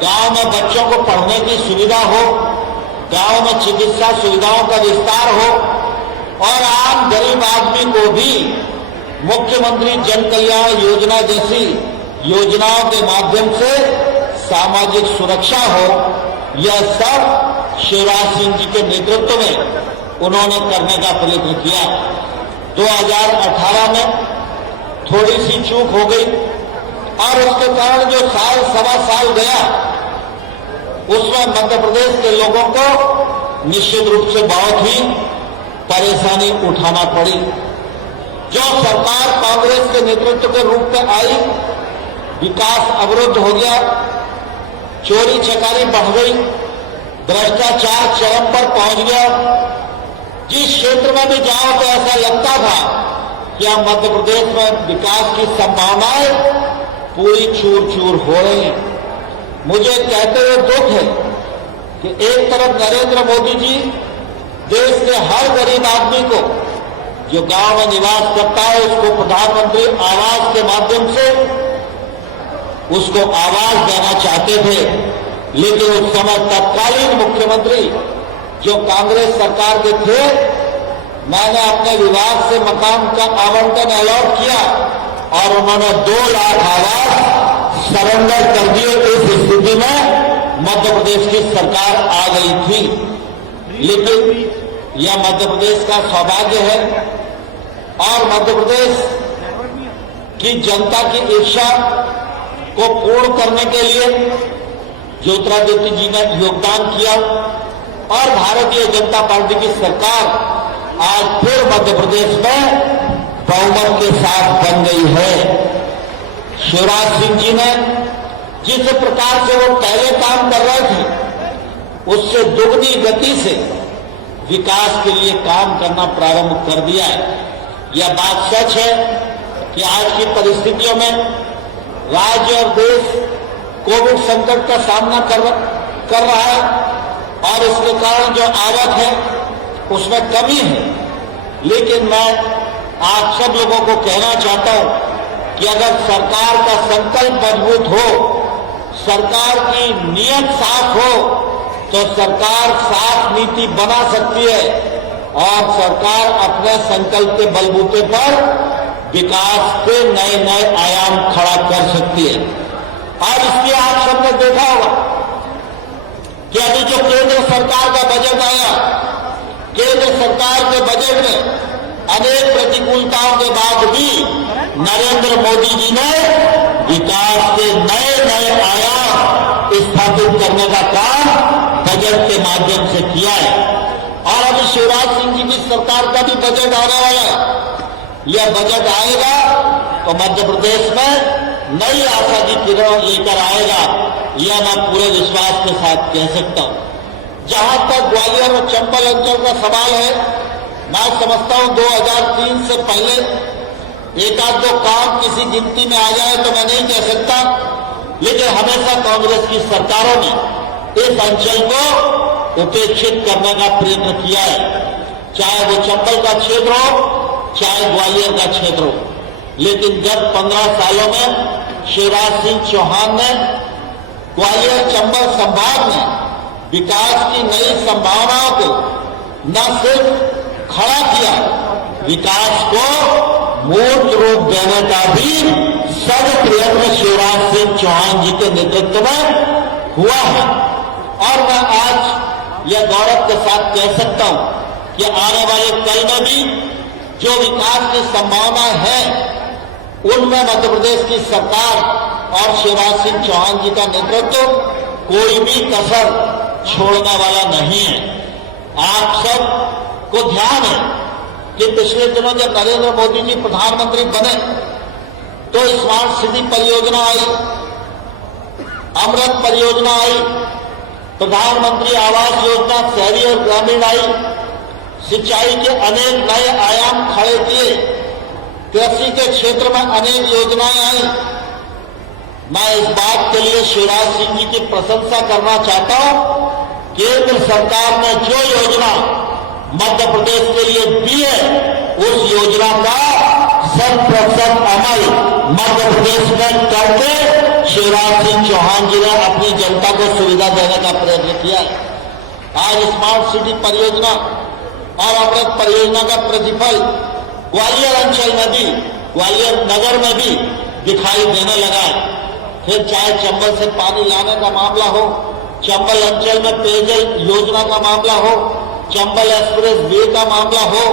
गांव में बच्चों को पढ़ने की सुविधा हो, गांव में चिकित्सा सुविधाओं का विस्तार हो और आम गरीब आदमी को भी मुख्यमंत्री जन कल्याण योजना जैसी योजनाओं के माध्यम से सामाजिक सुरक्षा हो, यह सब शिवराज सिंह जी के नेतृत्व में उन्होंने करने का प्रयत्न किया। 2018 में थोड़ी सी चूक हो गई और उसके कारण जो साल सवा साल गया, उसमें मध्य प्रदेश के लोगों को निश्चित रूप से बहुत ही परेशानी उठाना पड़ी। जो सरकार कांग्रेस के नेतृत्व के रूप में आई, विकास अवरुद्ध हो गया, चोरी चकारी बढ़ गई, भ्रष्टाचार चरम पर पहुंच गया। जिस क्षेत्र में भी जाओ तो ऐसा लगता था कि अब मध्य प्रदेश में विकास की संभावनाएं पूरी चूर चूर हो रही हैं। मुझे कहते हुए दुख है कि एक तरफ नरेंद्र मोदी जी देश के हर गरीब आदमी को जो गांव में निवास करता है उसको प्रधानमंत्री आवास के माध्यम से उसको आवास देना चाहते थे, लेकिन उस समय तत्कालीन मुख्यमंत्री जो कांग्रेस सरकार के थे, मैंने अपने विभाग से मकान का आवंटन अलॉट किया और उन्होंने 2 लाख आवास सरेंडर कर दिए। इस स्थिति में मध्य प्रदेश की सरकार आ गई थी। लेकिन यह मध्य प्रदेश का सौभाग्य है और मध्य प्रदेश की जनता की इच्छा को पूर्ण करने के लिए ज्योतिरादित्य जी ने योगदान किया और भारतीय जनता पार्टी की सरकार आज फिर मध्य प्रदेश में बहुमत के साथ बन गई है। शिवराज सिंह जी ने जिस प्रकार से वो पहले काम कर रहे थे, उससे दुगनी गति से विकास के लिए काम करना प्रारंभ कर दिया है। यह बात सच है कि आज की परिस्थितियों में राज्य और देश कोविड संकट का सामना कर रहा है और इसके कारण जो आवक है उसमें कमी है। लेकिन मैं आप सब लोगों को कहना चाहता हूं कि अगर सरकार का संकल्प मजबूत हो, सरकार की नीयत साफ हो, तो सरकार साफ नीति बना सकती है और सरकार अपने संकल्प के बलबूते पर विकास के नए नए आयाम खड़ा कर सकती है। और इसलिए आप सबने देखा होगा कि अभी जो केंद्र सरकार का बजट आया, केंद्र सरकार के बजट में अनेक प्रतिकूलताओं के बाद भी नरेंद्र मोदी जी ने विकास के नए नए आयाम स्थापित करने का काम बजट के माध्यम से किया है। और अभी शिवराज सिंह जी की सरकार का भी बजट आने वाला है। यह बजट आएगा तो मध्य प्रदेश में नई आशा की किरण लेकर आएगा, यह मैं पूरे विश्वास के साथ कह सकता हूं। जहां तक ग्वालियर और चंबल अंचल का सवाल है, मैं समझता हूं 2003 से पहले एक आध 2 काम किसी गिनती में आ जाए तो मैं नहीं कह सकता, लेकिन हमेशा कांग्रेस की सरकारों ने इस अंचल को उपेक्षित करने का प्रयत्न किया है। चाहे वो चंबल का क्षेत्र हो, चाहे ग्वालियर का क्षेत्र हो। लेकिन गत 15 सालों में शिवराज सिंह चौहान ने ग्वालियर चंबल संभाग में विकास की नई संभावनाओं को न सिर्फ खड़ा किया, विकास को मूर्त रूप देने का भी सब प्रयत्न शिवराज सिंह चौहान जी के नेतृत्व में हुआ है। और मैं आज यह गौरव के साथ कह सकता हूं कि आने वाले कल में भी जो विकास की संभावना है, उनमें मध्य प्रदेश की सरकार और शिवराज सिंह चौहान जी का नेतृत्व कोई भी कसर छोड़ने वाला नहीं है। आप सब को ध्यान है कि पिछले दिनों जब नरेंद्र मोदी जी प्रधानमंत्री बने तो स्मार्ट सिटी परियोजना आई, अमृत परियोजना आई, प्रधानमंत्री आवास योजना शहरी और ग्रामीण आई, सिंचाई के अनेक नए आयाम खड़े किए, कृषि के क्षेत्र में अनेक योजनाएं आई। मैं इस बात के लिए शिवराज सिंह जी की प्रशंसा करना चाहता हूं। केंद्र सरकार ने जो योजना मध्य प्रदेश के लिए दी है, उस योजना का 100% अमल मध्य प्रदेश में करके शिवराज सिंह चौहान जी ने अपनी जनता को सुविधा देने का प्रयत्न किया है। आज स्मार्ट सिटी परियोजना और अमृत परियोजना का प्रतिफल ग्वालियर अंचल में भी, ग्वालियर नगर में भी दिखाई देने लगा है। फिर चाहे चंबल से पानी लाने का मामला हो, चंबल अंचल में पेयजल योजना का मामला हो, चंबल एक्सप्रेस वे का मामला हो,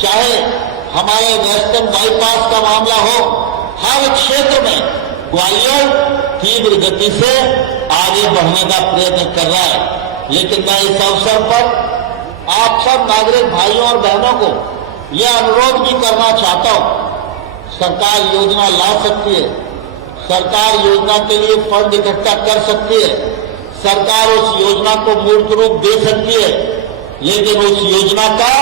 चाहे हमारे वेस्टर्न बाईपास का मामला हो, हर क्षेत्र में ग्वालियर तीव्र गति से आगे बढ़ने का प्रयत्न कर रहा है। लेकिन मैं इस अवसर पर आप सब नागरिक भाइयों और बहनों को यह अनुरोध भी करना चाहता हूं, सरकार योजना ला सकती है, सरकार योजना के लिए फंड इकट्ठा कर सकती है, सरकार उस योजना को मूर्त रूप दे सकती है, लेकिन उस योजना का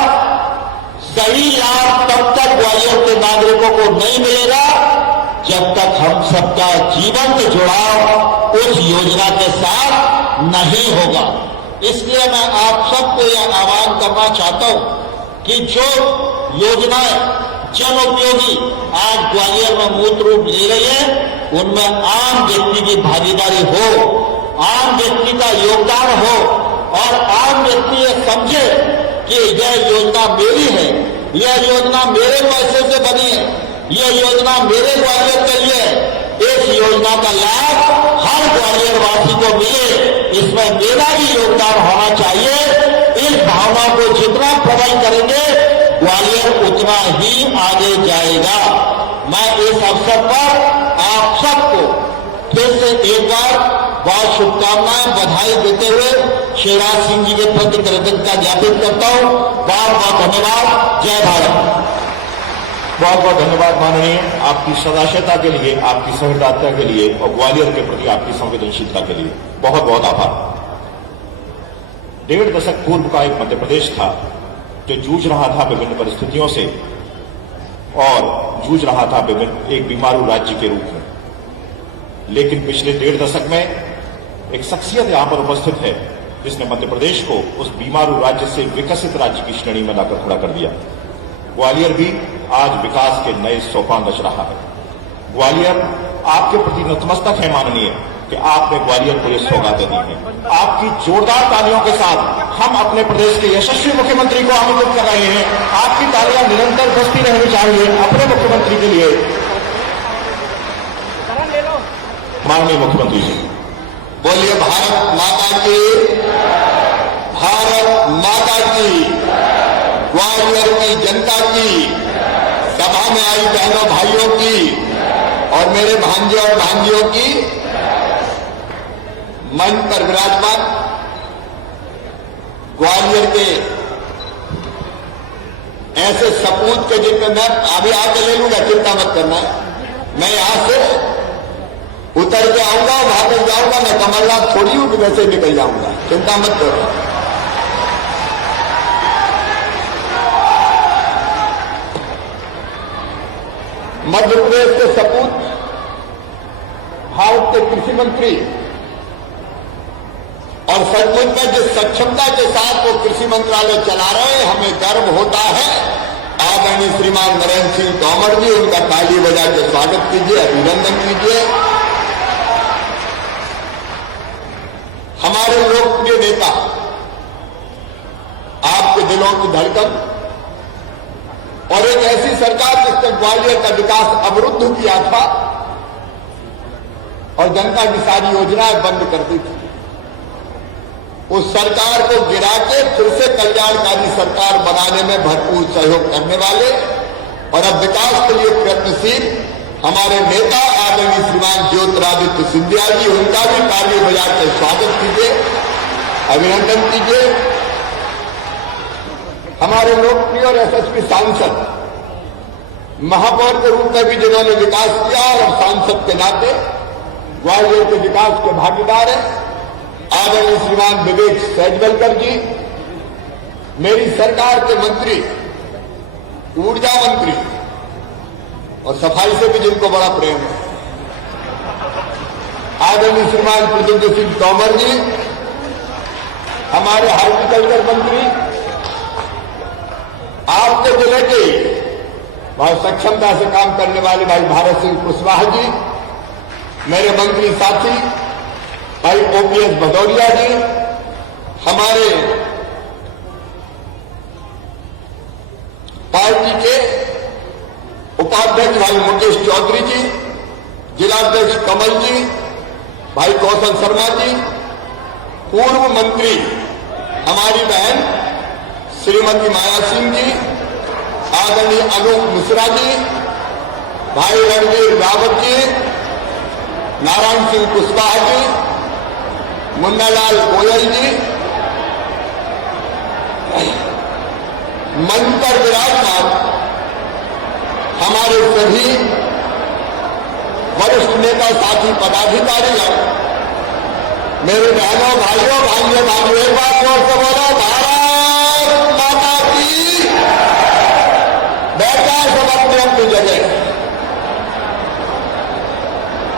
सही लाभ तब तक ग्वालियर के नागरिकों को नहीं मिलेगा जब तक हम सबका जीवंत जुड़ाव उस योजना के साथ नहीं होगा। इसलिए मैं आप सबको यह आह्वान करना चाहता हूं कि जो योजनाएं जन उपयोगी आज ग्वालियर में मूर्त रूप ले रही है, उनमें आम व्यक्ति की भागीदारी हो, आम व्यक्ति का योगदान हो और आम व्यक्ति ये समझे कि यह योजना मेरी है, यह योजना मेरे पैसे से बनी है, यह योजना मेरे ग्वालियर के लिए है। इस योजना का लाभ हर ग्वालियर वासी को मिले, इसमें मेरा भी योगदान होना चाहिए। इस भावना को जितना प्रबल करेंगे, ग्वालियर उतना ही आगे जाएगा। मैं इस अवसर पर आप सबको फिर से एक बार बहुत शुभकामनाएं, बधाई देते हुए शिवराज सिंह जी के प्रति कृतज्ञता ज्ञापित करता हूं। बहुत बहुत धन्यवाद। जय भारत। बहुत बहुत धन्यवाद माननीय, आपकी सदाशयता के लिए, आपकी सहृदयता के लिए और ग्वालियर के प्रति आपकी संवेदनशीलता के लिए बहुत बहुत आभार। 1.5 दशक पूर्व का एक मध्य प्रदेश था जो जूझ रहा था विभिन्न परिस्थितियों से और जूझ रहा था विभिन्न एक बीमारू राज्य के रूप में। लेकिन पिछले 1.5 दशक में एक शख्सियत यहां पर उपस्थित है जिसने मध्य प्रदेश को उस बीमारू राज्य से विकसित राज्य की श्रेणी में लाकर खड़ा कर दिया। ग्वालियर भी आज विकास के नए सोपान रच रहा है। ग्वालियर आपके प्रति नतमस्तक है माननीय कि आपने ग्वालियर को ये सौगातें दी हैं। आपकी जोरदार तालियों के साथ हम अपने प्रदेश के यशस्वी मुख्यमंत्री को आमंत्रित कर रहे हैं। आपकी तालियां निरंतर बजती रहनी चाहिए अपने मुख्यमंत्री के लिए। माननीय मुख्यमंत्री जी, बोलिए भारत माता की, भारत माता की, ग्वालियर की जनता की, सभा में आई बहनों भाइयों की और मेरे भांजे और भांजियों की, मंच पर विराजमान ग्वालियर के ऐसे सपूत के जिनमें मैं अभी आके ले लूंगा, चिंता मत करना। मैं यहां से उतर के आऊंगा, वापस जाऊंगा, मैं कमलनाथ थोड़ी हूं कि वैसे निकल जाऊंगा, चिंता मत करो। मध्य प्रदेश के सपूत, भारत के कृषि मंत्री और सचमुच में जिस सक्षमता के साथ वो कृषि मंत्रालय चला रहे हैं, हमें गर्व होता है। आदरणीय श्रीमान नरेंद्र सिंह तोमर जी, उनका ताली बजा के स्वागत कीजिए, अभिनंदन कीजिए। हमारे लोकप्रिय नेता, आपके दिलों की धड़कन, और एक ऐसी सरकार जिसने ग्वालियर का विकास अवरुद्ध किया था और जनता की सारी योजनाएं बंद कर दी थी, उस सरकार को गिरा के फिर से कल्याणकारी सरकार बनाने में भरपूर सहयोग करने वाले और अब विकास के लिए प्रयत्नशील हमारे नेता आदरणीय श्रीमान ज्योतिरादित्य सिंधिया जी, उनका भी ताली बजा के स्वागत कीजिए, अभिनंदन कीजिए। हमारे लोकप्रिय और यशस्वी सांसद, महापौर के रूप में भी जिन्होंने विकास किया और अब सांसद के नाते ग्वालियर के विकास के भागीदार हैं, आदरणीय श्रीमान विवेक सहजवलकर जी, मेरी सरकार के मंत्री, ऊर्जा मंत्री और सफाई से भी जिनको बड़ा प्रेम है, आदरणीय श्रीमान प्रद्युम्न सिंह तोमर जी, हमारे हॉर्टिकल्चर मंत्री, आपके जिले के बहुत सक्षमता से काम करने वाले भाई भारत सिंह कुशवाहा जी, मेरे मंत्री साथी भाई ओपीएस भदौरिया जी, हमारे पार्टी के उपाध्यक्ष भाई मुकेश चौधरी जी, जिलाध्यक्ष कमल जी, भाई कौशल शर्मा जी, पूर्व मंत्री हमारी बहन श्रीमती माया सिंह जी, आदरणीय अनूप मिश्रा जी, भाई रणवीर रावत जी, नारायण सिंह कुशवाहा जी, मुन्नालाल गोयल जी, मंच पर विराजमान हमारे सभी वरिष्ठ नेता साथी पदाधिकारीगण, मेरे बहनों भाइयों, एक बार जोर से बोलो, भारत माता की। बैठ जाए सब अपनी जगह,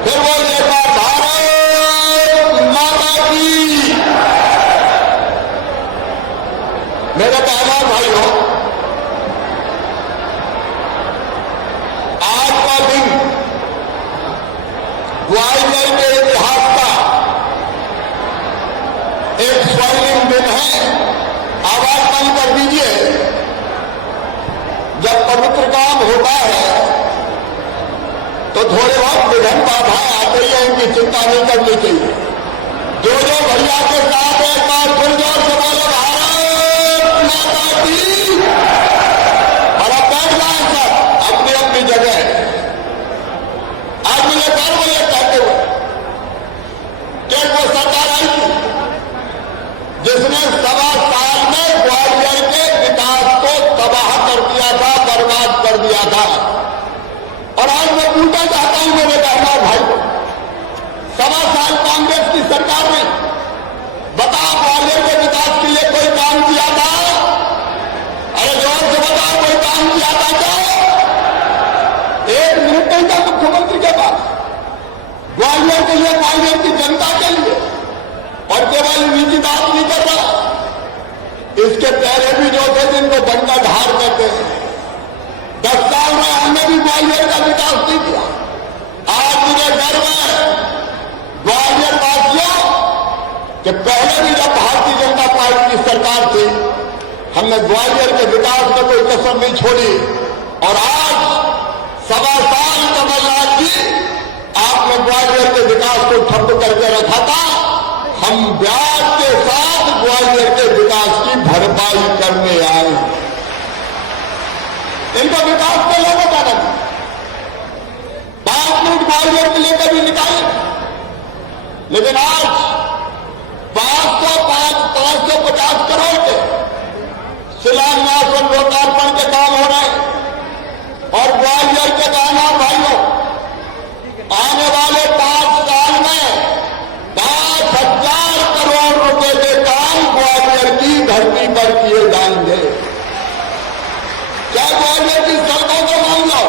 फिर बोलिए एक बार, भारत माता की। मेरे बहनों भाइयों, आज का दिन ग्वालियर के इतिहास का एक स्वर्णिम दिन है। आवाज बंद कर दीजिए। जब पवित्र काम होता है तो थोड़े बहुत विघ्न बाधाएं आते हैं, इनकी चिंता नहीं करनी चाहिए। जो भैया के साथ एक बार फिर जोर से बोलो, भारत माता की। और अब बैठ जाए सब अपनी अपनी जगह। आज मुझे गर्व ये कहते हुए कि वो सरकार आई थी जिसने 1.25 साल में ग्वालियर के विकास को तबाह कर दिया था, बर्बाद कर दिया था। और आज मैं पूछना चाहता हूं मेरे बहनों भाई को, 1.25 साल कांग्रेस की सरकार ने बताओ ग्वालियर के विकास के लिए कोई काम किया था? अरे जोर से बताओ, कोई काम किया था क्या? 1 मिनट नहीं था मुख्यमंत्री के पास ग्वालियर के लिए, ग्वालियर की जनता के लिए। और केवल निजी बात नहीं कर रहा, इसके पहले भी जो थे जिनको बंदा धार कहते हैं, 10 साल में हमने भी ग्वालियर का विकास नहीं किया। आज मुझे गर्व है ग्वालियर वासियों कि पहले भी जब भारतीय जनता पार्टी की सरकार थी, हमने ग्वालियर के विकास में कोई कसर नहीं छोड़ी। और आज 1.25 साल कमलनाथ जी आपने ग्वालियर के विकास को ठप्प करके रखा था। हम ब्याज के साथ ग्वालियर के विकास की भरपाई करने आए। इनका विकास को लोगों का नहीं, 5 मिनट ग्वालियर के लिए कभी निकाले, लेकिन आज 550 करोड़ के शिलान्यास और लोकार्पण के काम हो रहे हैं। और ग्वालियर के बहनों भाइयों, आने वाले 5 साल में 5,000 करोड़ रुपए के काम ग्वालियर की धरती पर किए जाएंगे। क्या ग्वालियर की सड़कों को मान लो,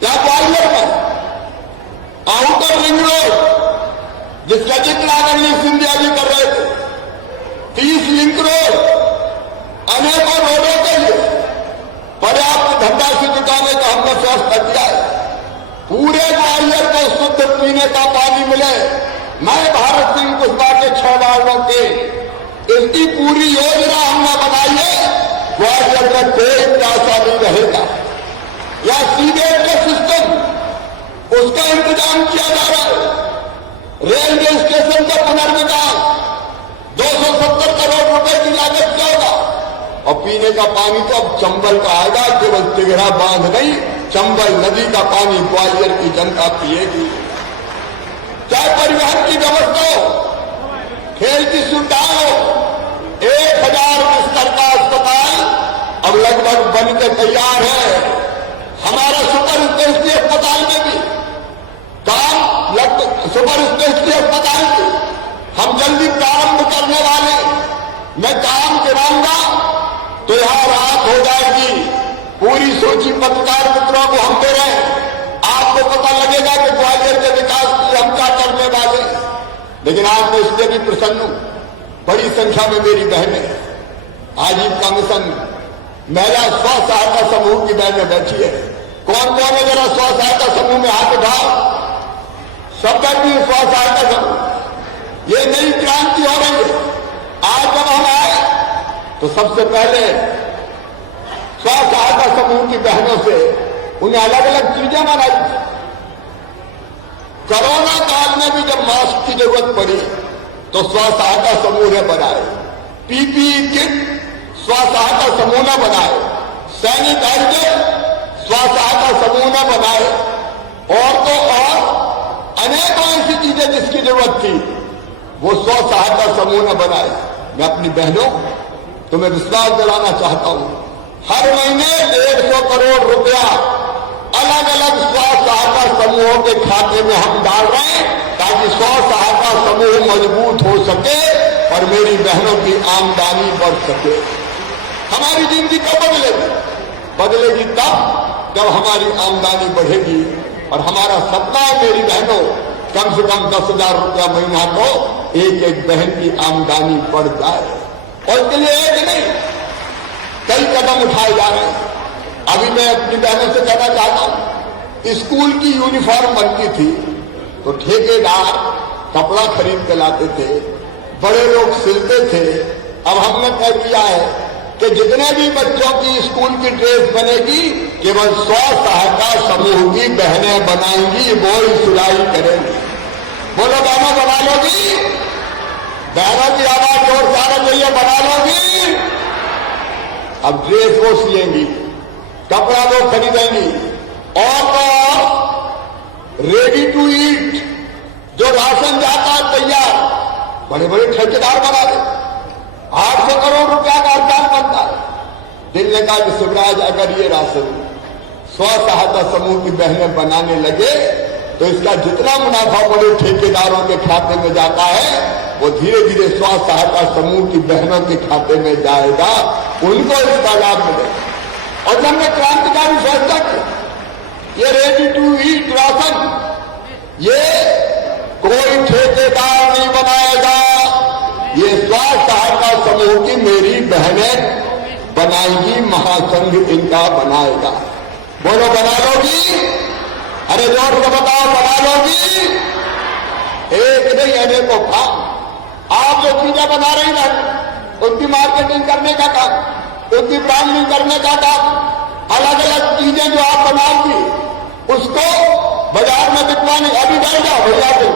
क्या ग्वालियर में आउटर रिंग रोड जिसका जिक्र आदरणीय सिंधिया मीडिया भी कर रहे थे। 30 लिंक रोड, अनेकों रोडों के लिए पर्याप्त धंधा से जुटाने का हमने प्रयास कर दिया है। पूरे ग्वालियर को शुद्ध पीने का पानी मिले, मैं भारत सिंह कुशवाहा के 6 वार्डों के इसकी पूरी योजना हमने बनाई है। ग्वालियर में कोई प्यासा नहीं रहेगा। या सीवेज का सिस्टम, उसका इंतजाम किया जा रहा है। रेलवे स्टेशन का पुनर्विकास 270 करोड़ रुपए की लागत से होगा। और पीने का पानी तो अब चंबल का आएगा, केवल तिघरा बांध नहीं, चंबल नदी का पानी ग्वालियर की जनता पिएगी। चाहे परिवहन की व्यवस्था हो, खेल की सुविधा हो, 1000 बिस्तर का अस्पताल अब लगभग बन के तैयार है। हमारा सुपर स्पेशलिटी अस्पताल में भी काम लगभग, सुपर स्पेशलिटी अस्पताल की हम जल्दी प्रारंभ करने वाले। मैं काम गिराऊंगा तो यहां राहत हो जाएगी। पूरी सूची पत्रकार मित्रों को हम दे रहे हैं। आपको पता लगेगा कि ग्वालियर के विकास के लिए हम क्या करने वाले। लेकिन आज मैं इसलिए भी प्रसन्न हूं, बड़ी संख्या में मेरी बहनें आजीविका मिशन महिला स्व सहायता समूह की बहनें बैठी है। कौन कौन है जरा स्व सहायता समूह में हाथ उठाओ। सब बैठी है स्व सहायता समूह। ये नई क्रांति हो रही है। आज जब हम आए तो सबसे पहले स्व सहायता समूह की बहनों से उन्हें अलग अलग चीजें बनाई। कोरोना काल में भी जब मास्क की जरूरत पड़ी तो स्व सहायता समूह ने बनाए। पीपीई किट स्व सहायता समूह ने बनाए। सैनिटाइजर स्व सहायता समूह ने बनाए। और तो और अनेकों ऐसी चीजें जिसकी जरूरत थी वो स्व सहायता समूह ने बनाए। मैं अपनी बहनों तुम्हें विश्वास दिलाना चाहता हूं, हर महीने 150 करोड़ रुपया अलग अलग स्व सहायता समूहों के खाते में हम डाल रहे हैं ताकि स्व सहायता समूह मजबूत हो सके और मेरी बहनों की आमदनी बढ़ सके। हमारी जिंदगी कब बदलेगी? बदलेगी तब जब हमारी आमदनी बढ़ेगी। और हमारा सपना है मेरी बहनों, कम से कम 10,000 रुपया महीना तो एक एक बहन की आमदनी बढ़ जाए। और इसके लिए एक नहीं, कई कदम उठाए जा रहे हैं। अभी मैं अपनी बहनों से कहना चाहता हूं, स्कूल की यूनिफॉर्म बनती थी तो ठेकेदार कपड़ा खरीद के लाते थे, बड़े लोग सिलते थे। अब हमने तय किया है कि जितने भी बच्चों की स्कूल की ड्रेस बनेगी केवल स्व सहायता समूह की बहनें बनाएंगी, वो ही सिलाई करेंगी। बोलो बहनों, बना लोगी? बहनों की आवाज जोर से आना चाहिए, बना लोगी? अब ड्रेस वो सिएंगी, कपड़ा वो खरीदेंगी। और तो रेडी टू ईट जो राशन जाता है तैयार, बड़े बड़े ठेकेदार बना दे। 800 करोड़ रुपया का अनुदान बनता है। दिल ने कहा कि शिवराज, अगर ये राशन स्व सहायता समूह की बहनें बनाने लगे तो इसका जितना मुनाफा बड़े ठेकेदारों के खाते में जाता है वो धीरे धीरे स्व सहायता समूह की बहनों के खाते में जाएगा, उनको इसका लाभ मिलेगा। और जब हमने क्रांतिकारी फैसला किया, ये रेडी टू ईट राशन ये कोई ठेकेदार नहीं बनाएगा, ये स्व सहायता समूह की मेरी बहनें बनाएगी, महासंघ इनका बनाएगा। बोलो बना लोगी? अरे जोर से बताओ, बना लोगी? एक नहीं अनेकों काम। आप जो चीजें बना रही ना, उनकी मार्केटिंग करने का काम, उनकी ब्रांडिंग करने का काम, अलग अलग चीजें जो आप बनाओगी उसको बाजार में बिकवाने, अभी बढ़ जाओ भैया से,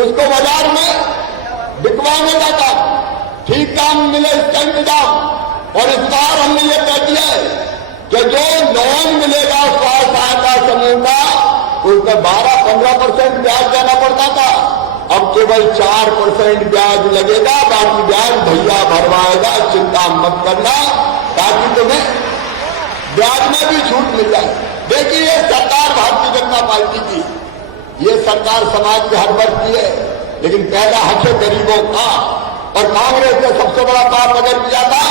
उसको बाजार में बिकवाने का काम, ठीक दाम मिले इसका इंतजाम। और इस बार हमने ये तय किया है कि जो लोन मिलेगा स्व सहायता समूह का उसमें 12-15% ब्याज देना पड़ता था, अब केवल 4% ब्याज लगेगा, बाकी ब्याज भैया भरवाएगा। चिंता मत करना, ताकि तुम्हें ब्याज में भी छूट मिल जाए। देखिए ये सरकार भारतीय जनता पार्टी की, ये सरकार समाज के हर वर्ग की है, लेकिन पहला हक है गरीबों का। और कांग्रेस ने सबसे बड़ा पाप अगर किया था,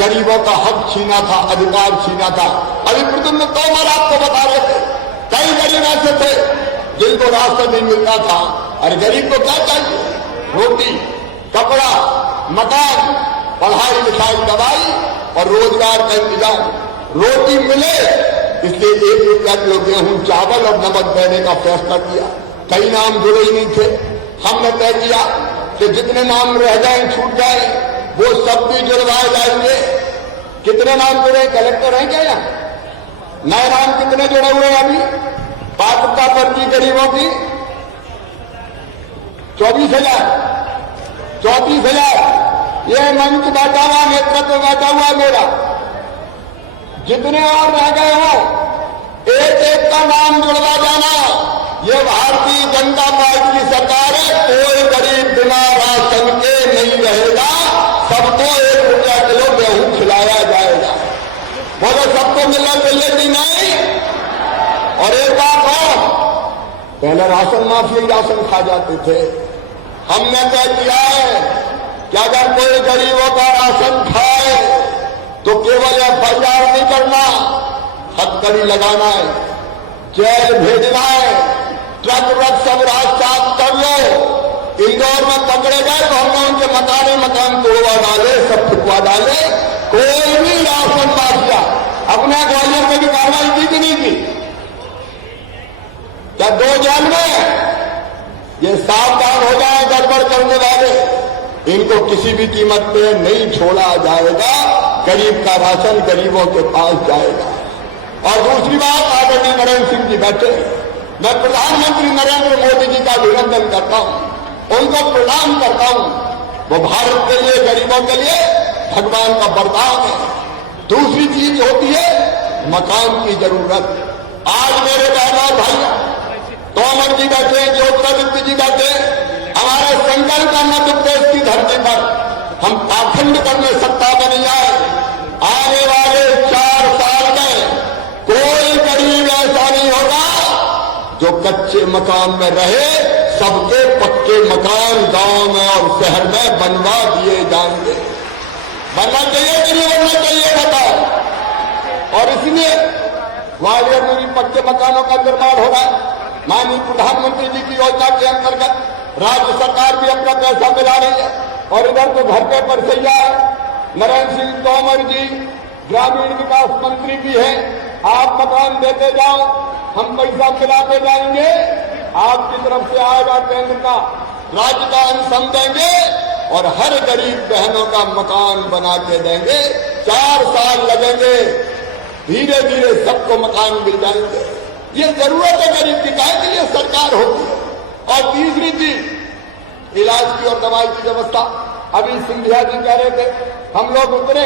गरीबों का हक छीना था, अधिकार छीना था। अभी प्रद्युम्न तोमर आपको बता रहे थे, कई गरीब ऐसे थे जिनको रास्ता नहीं मिलता था। अरे गरीब को क्या चाहिए? रोटी, कपड़ा, मकान, पढ़ाई लिखाई, दवाई और रोजगार का इंतजाम। रोटी मिले इसलिए 1 रुपया किलो गेहूं, चावल और नमक देने का फैसला किया। कई नाम जुड़े ही नहीं थे। हमने तय किया कि जितने नाम रह जाए, छूट जाए, वो सब भी जुड़वाए जाएंगे। कितने नाम जुड़े? कलेक्टर हैं क्या यहाँ? नए नाम कितने जुड़े हुए हैं अभी? पात्रता पर्ची गरीबों की 24,000। 34,000 ये मंच बैठा हुआ, नेतृत्व बैठा हुआ मेरा। जितने और रह गए हो, एक एक का नाम जुड़वा जाना। ये भारतीय जनता पार्टी की सरकार है। कोई गरीब बिना राशन के नहीं रहेगा। सबको 1 रुपया किलो गेहूं खिलाया जाएगा। बोलो सबको मिलना चाहिए कि नहीं? और एक बात और, पहले राशन माफिया राशन खा जाते थे। हमने तय किया है कि अगर कोई गरीबों का राशन खाए तो केवल FIR नहीं करना, हथकड़ी लगाना है, जेल भेजना है, ट्रक सब रास्ता कर लो। इंदौर में पकड़े गए तो हमने उनके मकान तोड़वा डाले, सब फुकवा डाले। कोई भी राशन माफिया, अपने ग्वालियर में भी कार्रवाई की कि नहीं की? क्या 2 जेल में? ये सावधान हो जाए गड़बड़ करने वाले, इनको किसी भी कीमत पे नहीं छोड़ा जाएगा। गरीब का राशन गरीबों के पास जाएगा। और दूसरी बात, आदरणीय नरेंद्र सिंह जी बैठे, मैं प्रधानमंत्री नरेंद्र मोदी जी का अभिनंदन करता हूं, उनको प्रणाम करता हूं। वो भारत के लिए, गरीबों के लिए भगवान का वरदान है। दूसरी चीज होती है मकान की जरूरत। आज मेरे बहन और भाई तोमर जी बैठे, ज्योतिरादित्य जी बैठे, हमारे संकल्प का मध्य प्रदेश की धरती पर हम पाखंड करने सत्ता में नहीं आए। आने वाले 4 साल में कोई गरीब ऐसा नहीं होगा जो कच्चे मकान में रहे। सबके पक्के मकान गांव में और शहर में बनवा दिए जाएंगे। बनना चाहिए कि नहीं बनना चाहिए बताओ? और इसलिए ग्वालियर में भी पक्के मकानों का निर्माण हो रहा है। माननीय प्रधानमंत्री जी की योजना के अंतर्गत राज्य सरकार भी अपना पैसा मिला रही है। और इधर तो घर पे परसैया है, नरेंद्र सिंह तोमर जी ग्रामीण विकास मंत्री भी हैं। आप मकान देते जाओ, हम पैसा खिलाते जाएंगे। आपकी तरफ से आएगा केंद्र का, राज्य का अंश हम देंगे और हर गरीब बहनों का मकान बना के देंगे। 4 साल लगेंगे, धीरे धीरे सबको मकान मिल जाएंगे। ये जरूरत है गरीब की, काहे के लिए सरकार होती है। और तीसरी चीज, इलाज की और दवाई की व्यवस्था। अभी सिंधिया जी कह रहे थे, हम लोग उतरे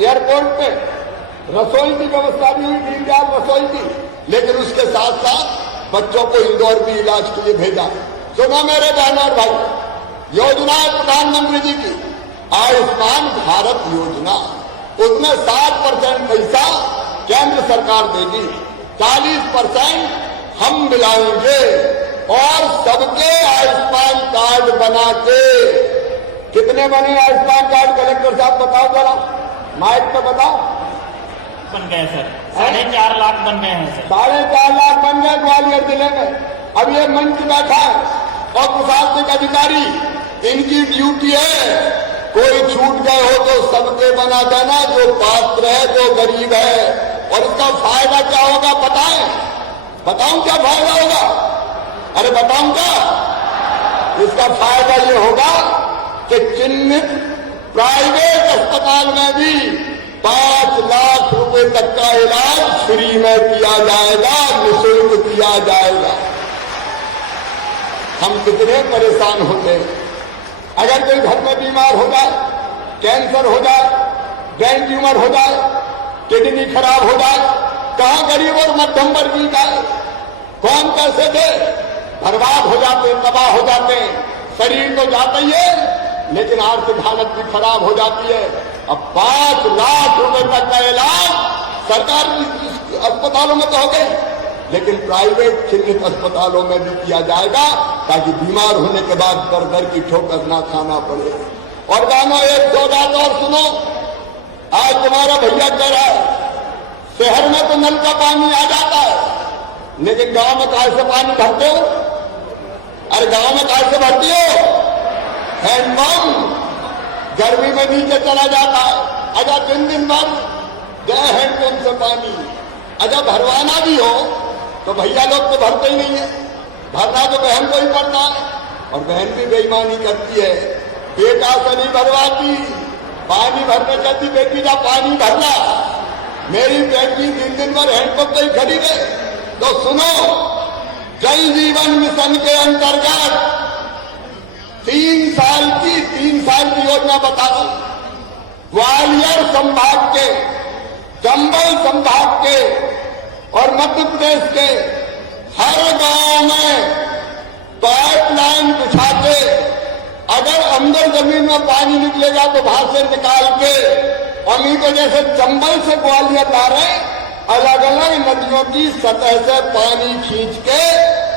एयरपोर्ट पे, रसोई की व्यवस्था भी हुई, दीनदयाल रसोई की, लेकिन उसके साथ साथ बच्चों को इंदौर भी इलाज के लिए भेजा। सुनो मेरे बहनों और भाई, योजना है प्रधानमंत्री जी की आयुष्मान भारत योजना। उसमें 60% पैसा केंद्र सरकार देगी, 40% हम मिलाएंगे और सबके आयुष्मान कार्ड बना के। कितने बने आयुष्मान कार्ड कलेक्टर साहब बताओ जरा, माइक पे बताओ। बन गए सर, 4.5 लाख बन गए हैं सर। 4.5 लाख बन गए ग्वालियर जिले में। अब ये मंच बैठा है और प्रशासनिक अधिकारी, इनकी ड्यूटी है कोई छूट गए हो तो सबके बना देना, जो पात्र है, जो गरीब है। और इसका फायदा क्या होगा बताएं? बताऊं क्या फायदा होगा? अरे बताऊं क्या? इसका फायदा ये होगा कि चिन्हित प्राइवेट अस्पताल में भी 5 लाख रुपए तक का इलाज फ्री में किया जाएगा, निःशुल्क किया जाएगा। हम कितने परेशान होते हैं। अगर कोई घर में बीमार हो जाए, कैंसर हो जाए, ब्रेन ट्यूमर हो जाए, किडनी खराब हो जाए, कहां गरीब और मध्यम वर्गीय जाए? कौन पैसे दे? बर्बाद हो जाते, तबाह हो जाते हैं। शरीर तो जाता ही है, लेकिन आर्थिक हालत भी खराब हो जाती है। अब 5 लाख रुपए तक का इलाज सरकारी अस्पतालों में तो हो गए, लेकिन प्राइवेट चिन्हित अस्पतालों में भी किया जाएगा, ताकि बीमार होने के बाद दर दर की ठोकर ना खाना पड़े। और गानों एक सौगात और सुनो। आज तुम्हारा भैया कह रहा है शहर में तो नल का पानी आ जाता है, लेकिन गांव में कहां से पानी भरते हो? अरे गांव में कहां से भरती हो? हैंडपंप गर्मी में नीचे चला जाता है। अगर दिन भर गए हैंडपंप से पानी अगर भरवाना भी हो तो भैया लोग तो भरते ही नहीं है, भरना तो बहन को ही पड़ता है। और बहन भी बेईमानी करती है, बेटा से नहीं भरवाती, पानी भरने कहती बेटी का पानी भरना। मेरी बेटी दिन भर हैंडपंप से ही खड़ी है। तो सुनो, जल जीवन मिशन के अंतर्गत 3 साल की योजना बता दूं। ग्वालियर संभाग के, चंबल संभाग के और मध्य प्रदेश के हर गांव में पाइपलाइन बिछा के, अगर अंदर जमीन में पानी निकलेगा तो बाहर से निकाल के, और नहीं तो जैसे चंबल से ग्वालियर ला रहे अलग अलग नदियों की सतह से पानी खींच के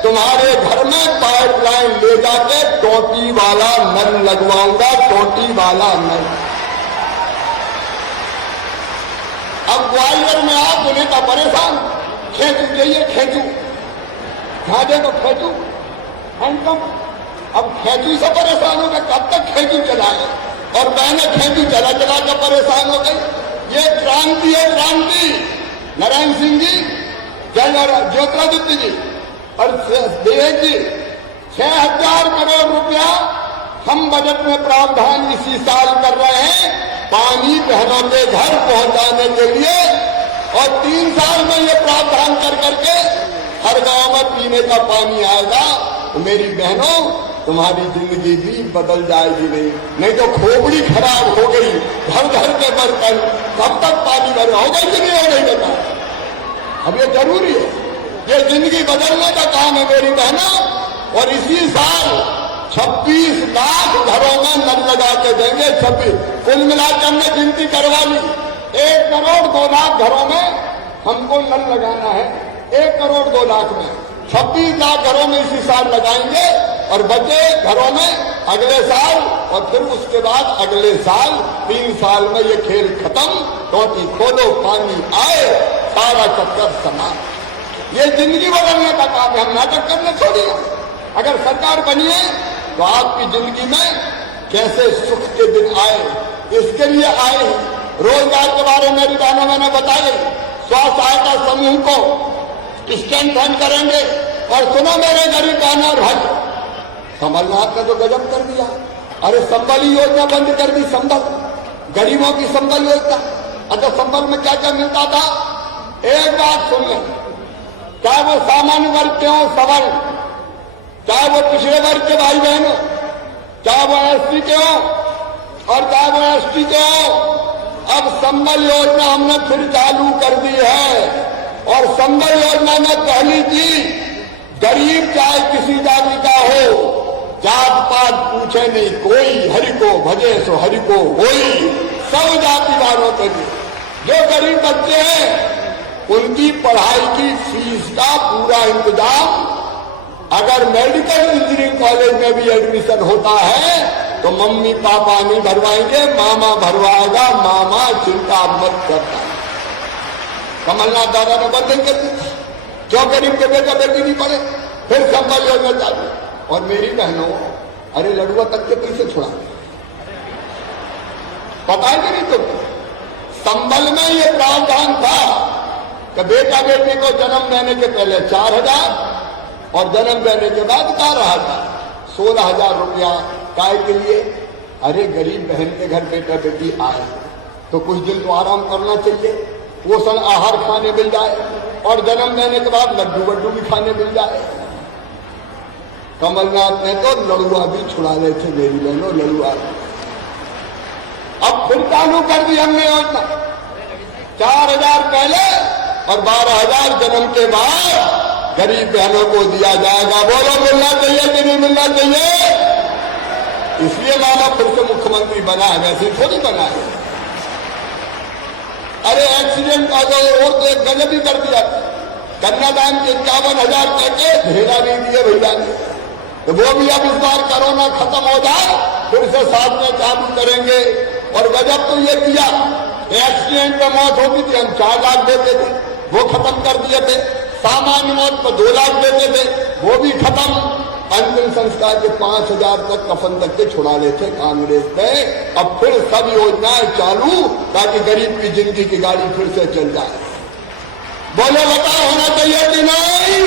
तुम्हारे घर में पाइपलाइन ले जाके टोटी वाला नल लगवाऊंगा, टोटी वाला नल। अब ग्वालियर में आप बोले तो परेशान, खेचू चाहिए, खेचू झाजे तो खेचू हैंडपंप। अब खेचू से परेशान हो गए, कब तक खेचू चलाए, और मैंने खेचू चला चला कर परेशान हो गई। ये क्रांति है, क्रांति। नारायण सिंह जी, जय ज्योतिरादित्य जी और विवेक जी, 6000 करोड़ रुपया हम बजट में प्रावधान इसी साल कर रहे हैं पानी बहनों के घर पहुंचाने के लिए, और 3 साल में ये प्रावधान कर करके हर गांव में पीने का पानी आएगा। तो मेरी बहनों, तुम्हारी जिंदगी भी बदल जाएगी। नहीं तो खोपड़ी खराब हो गई, घर घर के बर्तन, कब तक पानी भर हो गई कि नहीं हो गई बता। अब ये जरूरी है, ये जिंदगी बदलने का काम है मेरी बहनों। और इसी साल 26 लाख घरों में नल लगा के देंगे। 26 कुल मिलाकर हमने गिनती करवा ली, 1 करोड़ 2 लाख घरों में हमको नल लगाना है। 1 करोड़ 2 लाख में 26 लाख घरों में इसी साल लगाएंगे, और बचे घरों में अगले साल, और फिर उसके बाद अगले साल 3 साल में ये खेल खत्म। टोटी खोलो, पानी आए, सारा चक्कर समाप्त। ये जिंदगी बदलने का काम है, हम नाटक करने छोड़िए। अगर सरकार बनिए तो आपकी जिंदगी में कैसे सुख के दिन आए, इसके लिए आए। रोजगार के बारे में भी बहनों मैंने बताया, स्व सहायता समूह को स्ट्रेंथन करेंगे। और सुनो मेरे गरीब बहनों और भाई, कमलनाथ ने तो गजब कर दिया। अरे संबल योजना बंद कर दी, संबल, गरीबों की संबल योजना। अच्छा, संबल में क्या क्या मिलता था? एक बात सुन ले, चाहे वो सामान्य वर्ग के हों, सवर्ण, चाहे वो पिछड़े वर्ग के भाई बहन हो, चाहे वो एसटी के हों और चाहे वो एसटी के हों, अब संबल योजना हमने फिर चालू कर दी है। और संबल योजना में पहली चीज, गरीब चाहे किसी जाति का हो, जात पात पूछे नहीं कोई, हरि को भजे सो हरि को कोई, सब जाति वालों के लिए। जो गरीब बच्चे हैं उनकी पढ़ाई की फीस का पूरा इंतजाम, अगर मेडिकल इंजीनियरिंग कॉलेज में भी एडमिशन होता है तो मम्मी पापा नहीं भरवाएंगे, मामा भरवाएगा। मामा चिंता मत करना। कमलनाथ दादा ने बंद कर दी, क्यों गरीब के बेटा बेटी नहीं पढ़े। फिर संबल योजना चालू। और मेरी बहनों, अरे लड़ुआ तक के पैसे छुड़ा पता है कि नहीं तुम? संबल में ये प्रावधान था कि बेटा बेटी को जन्म देने के पहले 4000 और जन्म देने के बाद 12,000, 16,000 रुपया काय के लिए। अरे गरीब बहन के घर बेटा बेटी आए तो कुछ दिन तो आराम करना चाहिए, पोषण आहार खाने मिल जाए, और जन्म देने के बाद लड्डू वड्डू भी खाने मिल जाए। कमलनाथ ने तो लड़ुआ भी छुड़ा रहे थे मेरी बहनों, लड़ुआ। अब फिर चालू कर दी हमने योजना, 4,000 पहले और 12,000 जन्म के बाद गरीब बहनों को दिया जाएगा। बोलो मिलना चाहिए कि नहीं मिलना चाहिए? इसलिए मामा फिर से मुख्यमंत्री बना है, वैसे थोड़ी बना है। अरे एक्सीडेंट आ गए और तो एक गजब ही कर दिया, कन्यादान के 51,000 पैकेज भेड़ा नहीं दिए भैया ने, तो वो भी अब इस बार कोरोना खत्म हो जाए फिर से साथ में चालू करेंगे। और गजब तो ये किया, एक्सीडेंट में मौत होती थी हम 4 लाख देते थे, वो खत्म कर दिए थे। सामान्य मौत पर 2 लाख देते थे, वो भी खत्म। अंतिम संस्कार के 5,000 तक कफन तक के छुड़ा लेते कांग्रेस ने। अब फिर सब योजनाएं चालू ताकि गरीब की जिंदगी की गाड़ी फिर से चल जाए। बोले बताओ होना चाहिए कि नहीं?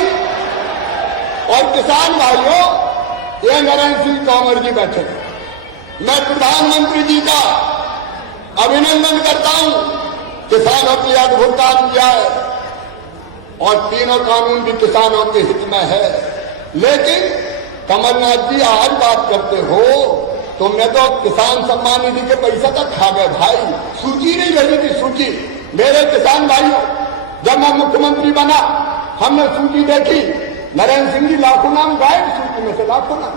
और किसान भाइयों, ये नरेंद्र सिंह तोमर जी बैठे, मैं प्रधानमंत्री जी का अभिनंदन करता हूं। किसानों के लिए अद्भुत काम किया है और तीनों कानून भी किसानों के हित में है। लेकिन कमलनाथ जी आज बात करते हो, तुमने तो किसान सम्मान निधि के पैसा तक खा गए भाई। सूची नहीं भेजी थी, सूची। मेरे किसान भाइयों, जब मैं मुख्यमंत्री बना हमने सूची देखी, नरेंद्र सिंह जी लाखों नाम गायब सूची में से, लाखों नाम।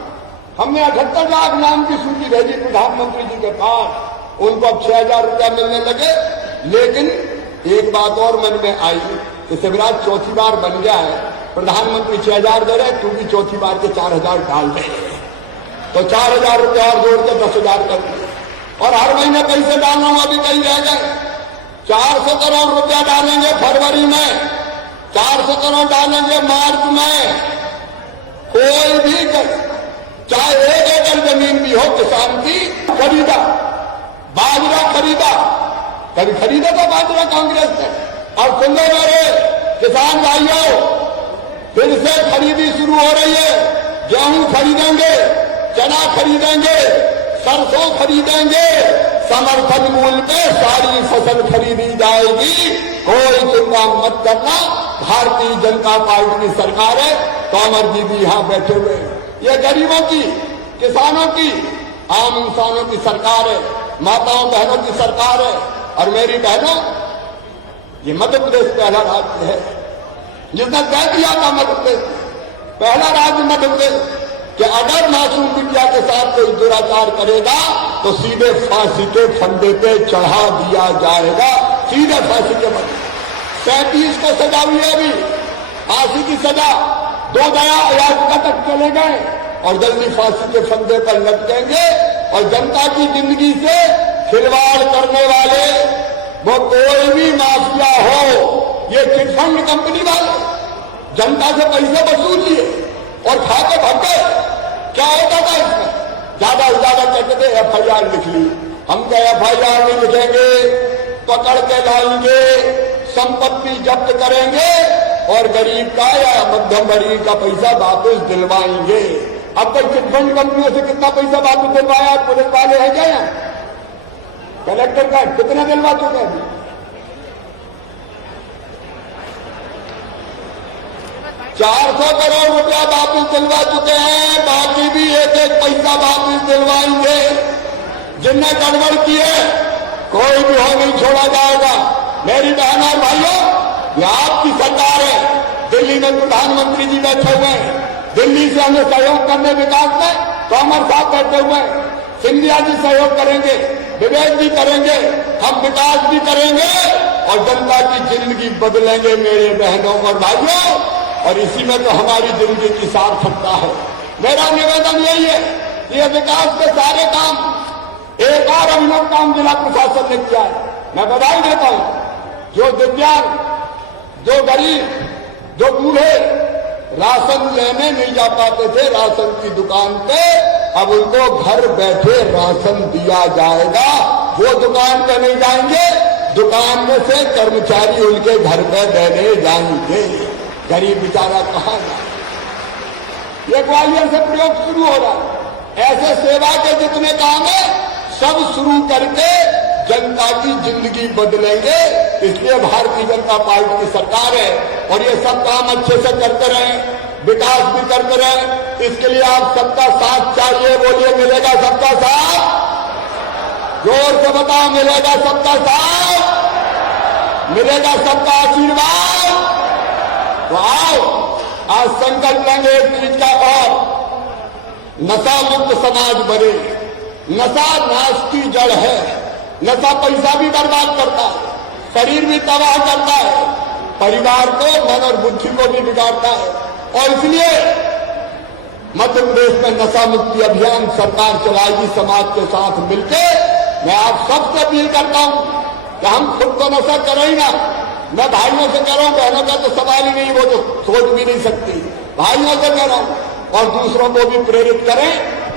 हमने 78 लाख नाम की सूची भेजी प्रधानमंत्री जी के पास। उनको अब 6,000 रुपया मिलने लगे। लेकिन एक बात और मन में आई कि शिवराज चौथी बार बन गया है, प्रधानमंत्री 6,000 दे रहे, तू भी चौथी बार के 4,000 डाल दे। तो 4,000 रुपया और जोड़ के 10,000 कर दिए। और हर महीने पैसे डालना अभी कहीं रह गए। 400 करोड़ रुपया डालेंगे फरवरी में, 400 करोड़ डालेंगे मार्च में। कोई भी चाहे 1 एकड़ जमीन भी हो किसान की, खरीदा बाजरा, खरीदा। कभी खरीदा था बाजरा कांग्रेस ने? और सुन लो मेरे किसान भाइयों, फिर से खरीदी शुरू हो रही है। गेहूं खरीदेंगे, चना खरीदेंगे, सरसों खरीदेंगे, समर्थन मूल्य पे सारी फसल खरीदी जाएगी। कोई चिंता मत करना, भारतीय जनता पार्टी की सरकार है। तोमर जी भी यहां बैठे हुए। ये गरीबों की, किसानों की, आम इंसानों की सरकार है, माताओं बहनों की सरकार है। और मेरी बहनों, ये मध्य प्रदेश पहला राज्य है जिसने तय किया था, मध्य प्रदेश पहला राज्य मध्य प्रदेश, कि अगर मासूम बिटिया के साथ कोई दुराचार करेगा तो सीधे फांसी के फंदे पे चढ़ा दिया जाएगा। सीधे फांसी के फंदे। 37 को सजा हुई है अभी, फांसी की सजा। 2 दया याचिका तक चले गए और जल्दी फांसी के फंदे पर लटकेंगे। और जनता की जिंदगी से खिलवाड़ करने वाले, वो कोई भी माफिया हो, ये चिटफंड कंपनी वाले जनता से पैसे वसूल लिए और खा के भाग गए। क्या होता था इसमें? ज्यादा से ज्यादा कहते थे FIR लिख ली। हम क्या FIR नहीं लिखेंगे, पकड़ के लाएंगे, संपत्ति जब्त करेंगे और गरीब का या मध्यम वर्ग का पैसा वापस दिलवाएंगे। अब तक चिटफंड कंपनियों से कितना पैसा वापस दिलवाया? पुलिस वाले हैं क्या यहाँ? कलेक्टर का कितना दिलवा चुके हैं? 400 करोड़ रुपया वापस दिलवा चुके हैं। बाकी भी एक एक पैसा वापस दिलवाएंगे। जिनने गड़बड़ की है कोई भी हो नहीं छोड़ा जाएगा। मेरी बहन और भाइयों, ये आपकी सरकार है। दिल्ली में प्रधानमंत्री जी बैठे हुए हैं। दिल्ली से हमें सहयोग करने विकास में तोमर साहब बैठे हुए हैं। सिंधिया जी सहयोग करेंगे, विवेक जी करेंगे, हम विकास भी करेंगे और जनता की जिंदगी बदलेंगे मेरे बहनों और भाइयों। और इसी में तो हमारी जिंदगी की सार्थकता है। मेरा निवेदन यही है, ये विकास के सारे काम, एक और अभिनव काम जिला प्रशासन ने किया है। मैं बधाई देता हूं। जो दिव्यांग, जो गरीब, जो बूढ़े राशन लेने नहीं जा पाते थे राशन की दुकान पे, अब उनको घर बैठे राशन दिया जाएगा। वो दुकान पे नहीं जाएंगे, दुकान में से कर्मचारी उनके घर पे देने जाएंगे। गरीब बेचारा कहां जाए? ये ग्वालियर से प्रयोग शुरू हो रहा है। ऐसे सेवा के जितने काम है सब शुरू करके जनता की जिंदगी बदलेंगे। इसलिए भारतीय जनता पार्टी की सरकार है और ये सब काम अच्छे से करते रहें, विकास भी करते रहें। इसके लिए आप सबका साथ चाहिए। बोलिए, मिलेगा सबका साथ? जोर से बताओ, मिलेगा सबका साथ? मिलेगा सबका आशीर्वाद? तो आओ आज संकल्प लेंगे एक चीज का और, नशा मुक्त समाज बने। नशा नाश की जड़ है। नशा पैसा भी बर्बाद करता है, शरीर भी तबाह करता है, परिवार को, मन और बुद्धि को भी बिगाड़ता है। और इसलिए मध्य प्रदेश में नशा मुक्ति अभियान सरकार चलाएगी समाज के साथ मिलकर। मैं आप सबसे अपील करता हूं कि हम खुद तो नशा करें ही ना। मैं भाइयों से कह रहा हूं, बहनों का तो सवाल ही नहीं, वो तो सोच भी नहीं सकती। भाइयों से कह रहा हूं, और दूसरों को भी प्रेरित करें,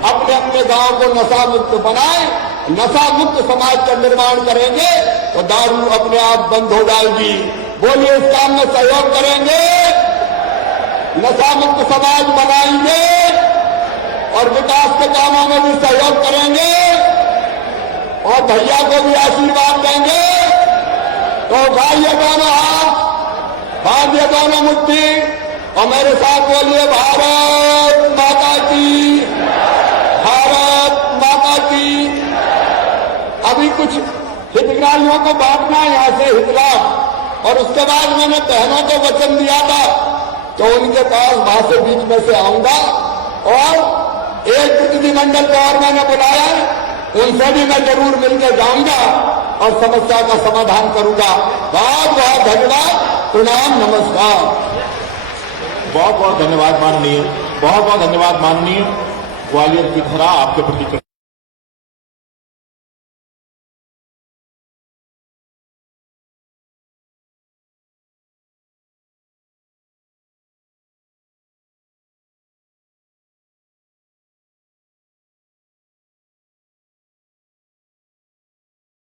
अपने अपने गांव को नशा मुक्त बनाएं। नशा मुक्त समाज का निर्माण करेंगे तो दारू अपने आप बंद हो जाएगी। बोलिए, इस काम में सहयोग करेंगे, नशा मुक्त समाज बनाएंगे और विकास के कामों में भी सहयोग करेंगे और भैया को भी आशीर्वाद देंगे। तो उठाइए दोनों हाथ, बांधिए दोनों मुट्ठी और मेरे साथ बोलिए, भारत माता की, भारत माता की। अभी कुछ हितग्राहियों को बांटना है यहां से हितलाभ, और उसके बाद मैंने बहनों को वचन दिया था तो उनके पास वहां से बीच में से आऊंगा और एक प्रतिनिधिमंडल को और मैंने बुलाया, उनसे भी मैं जरूर मिलकर जाऊंगा और समस्या का समाधान करूंगा। बहुत बहुत धन्यवाद, प्रणाम, नमस्कार। बहुत बहुत धन्यवाद माननीय, बहुत बहुत धन्यवाद माननीय। ग्वालियर की धरा आपके प्रति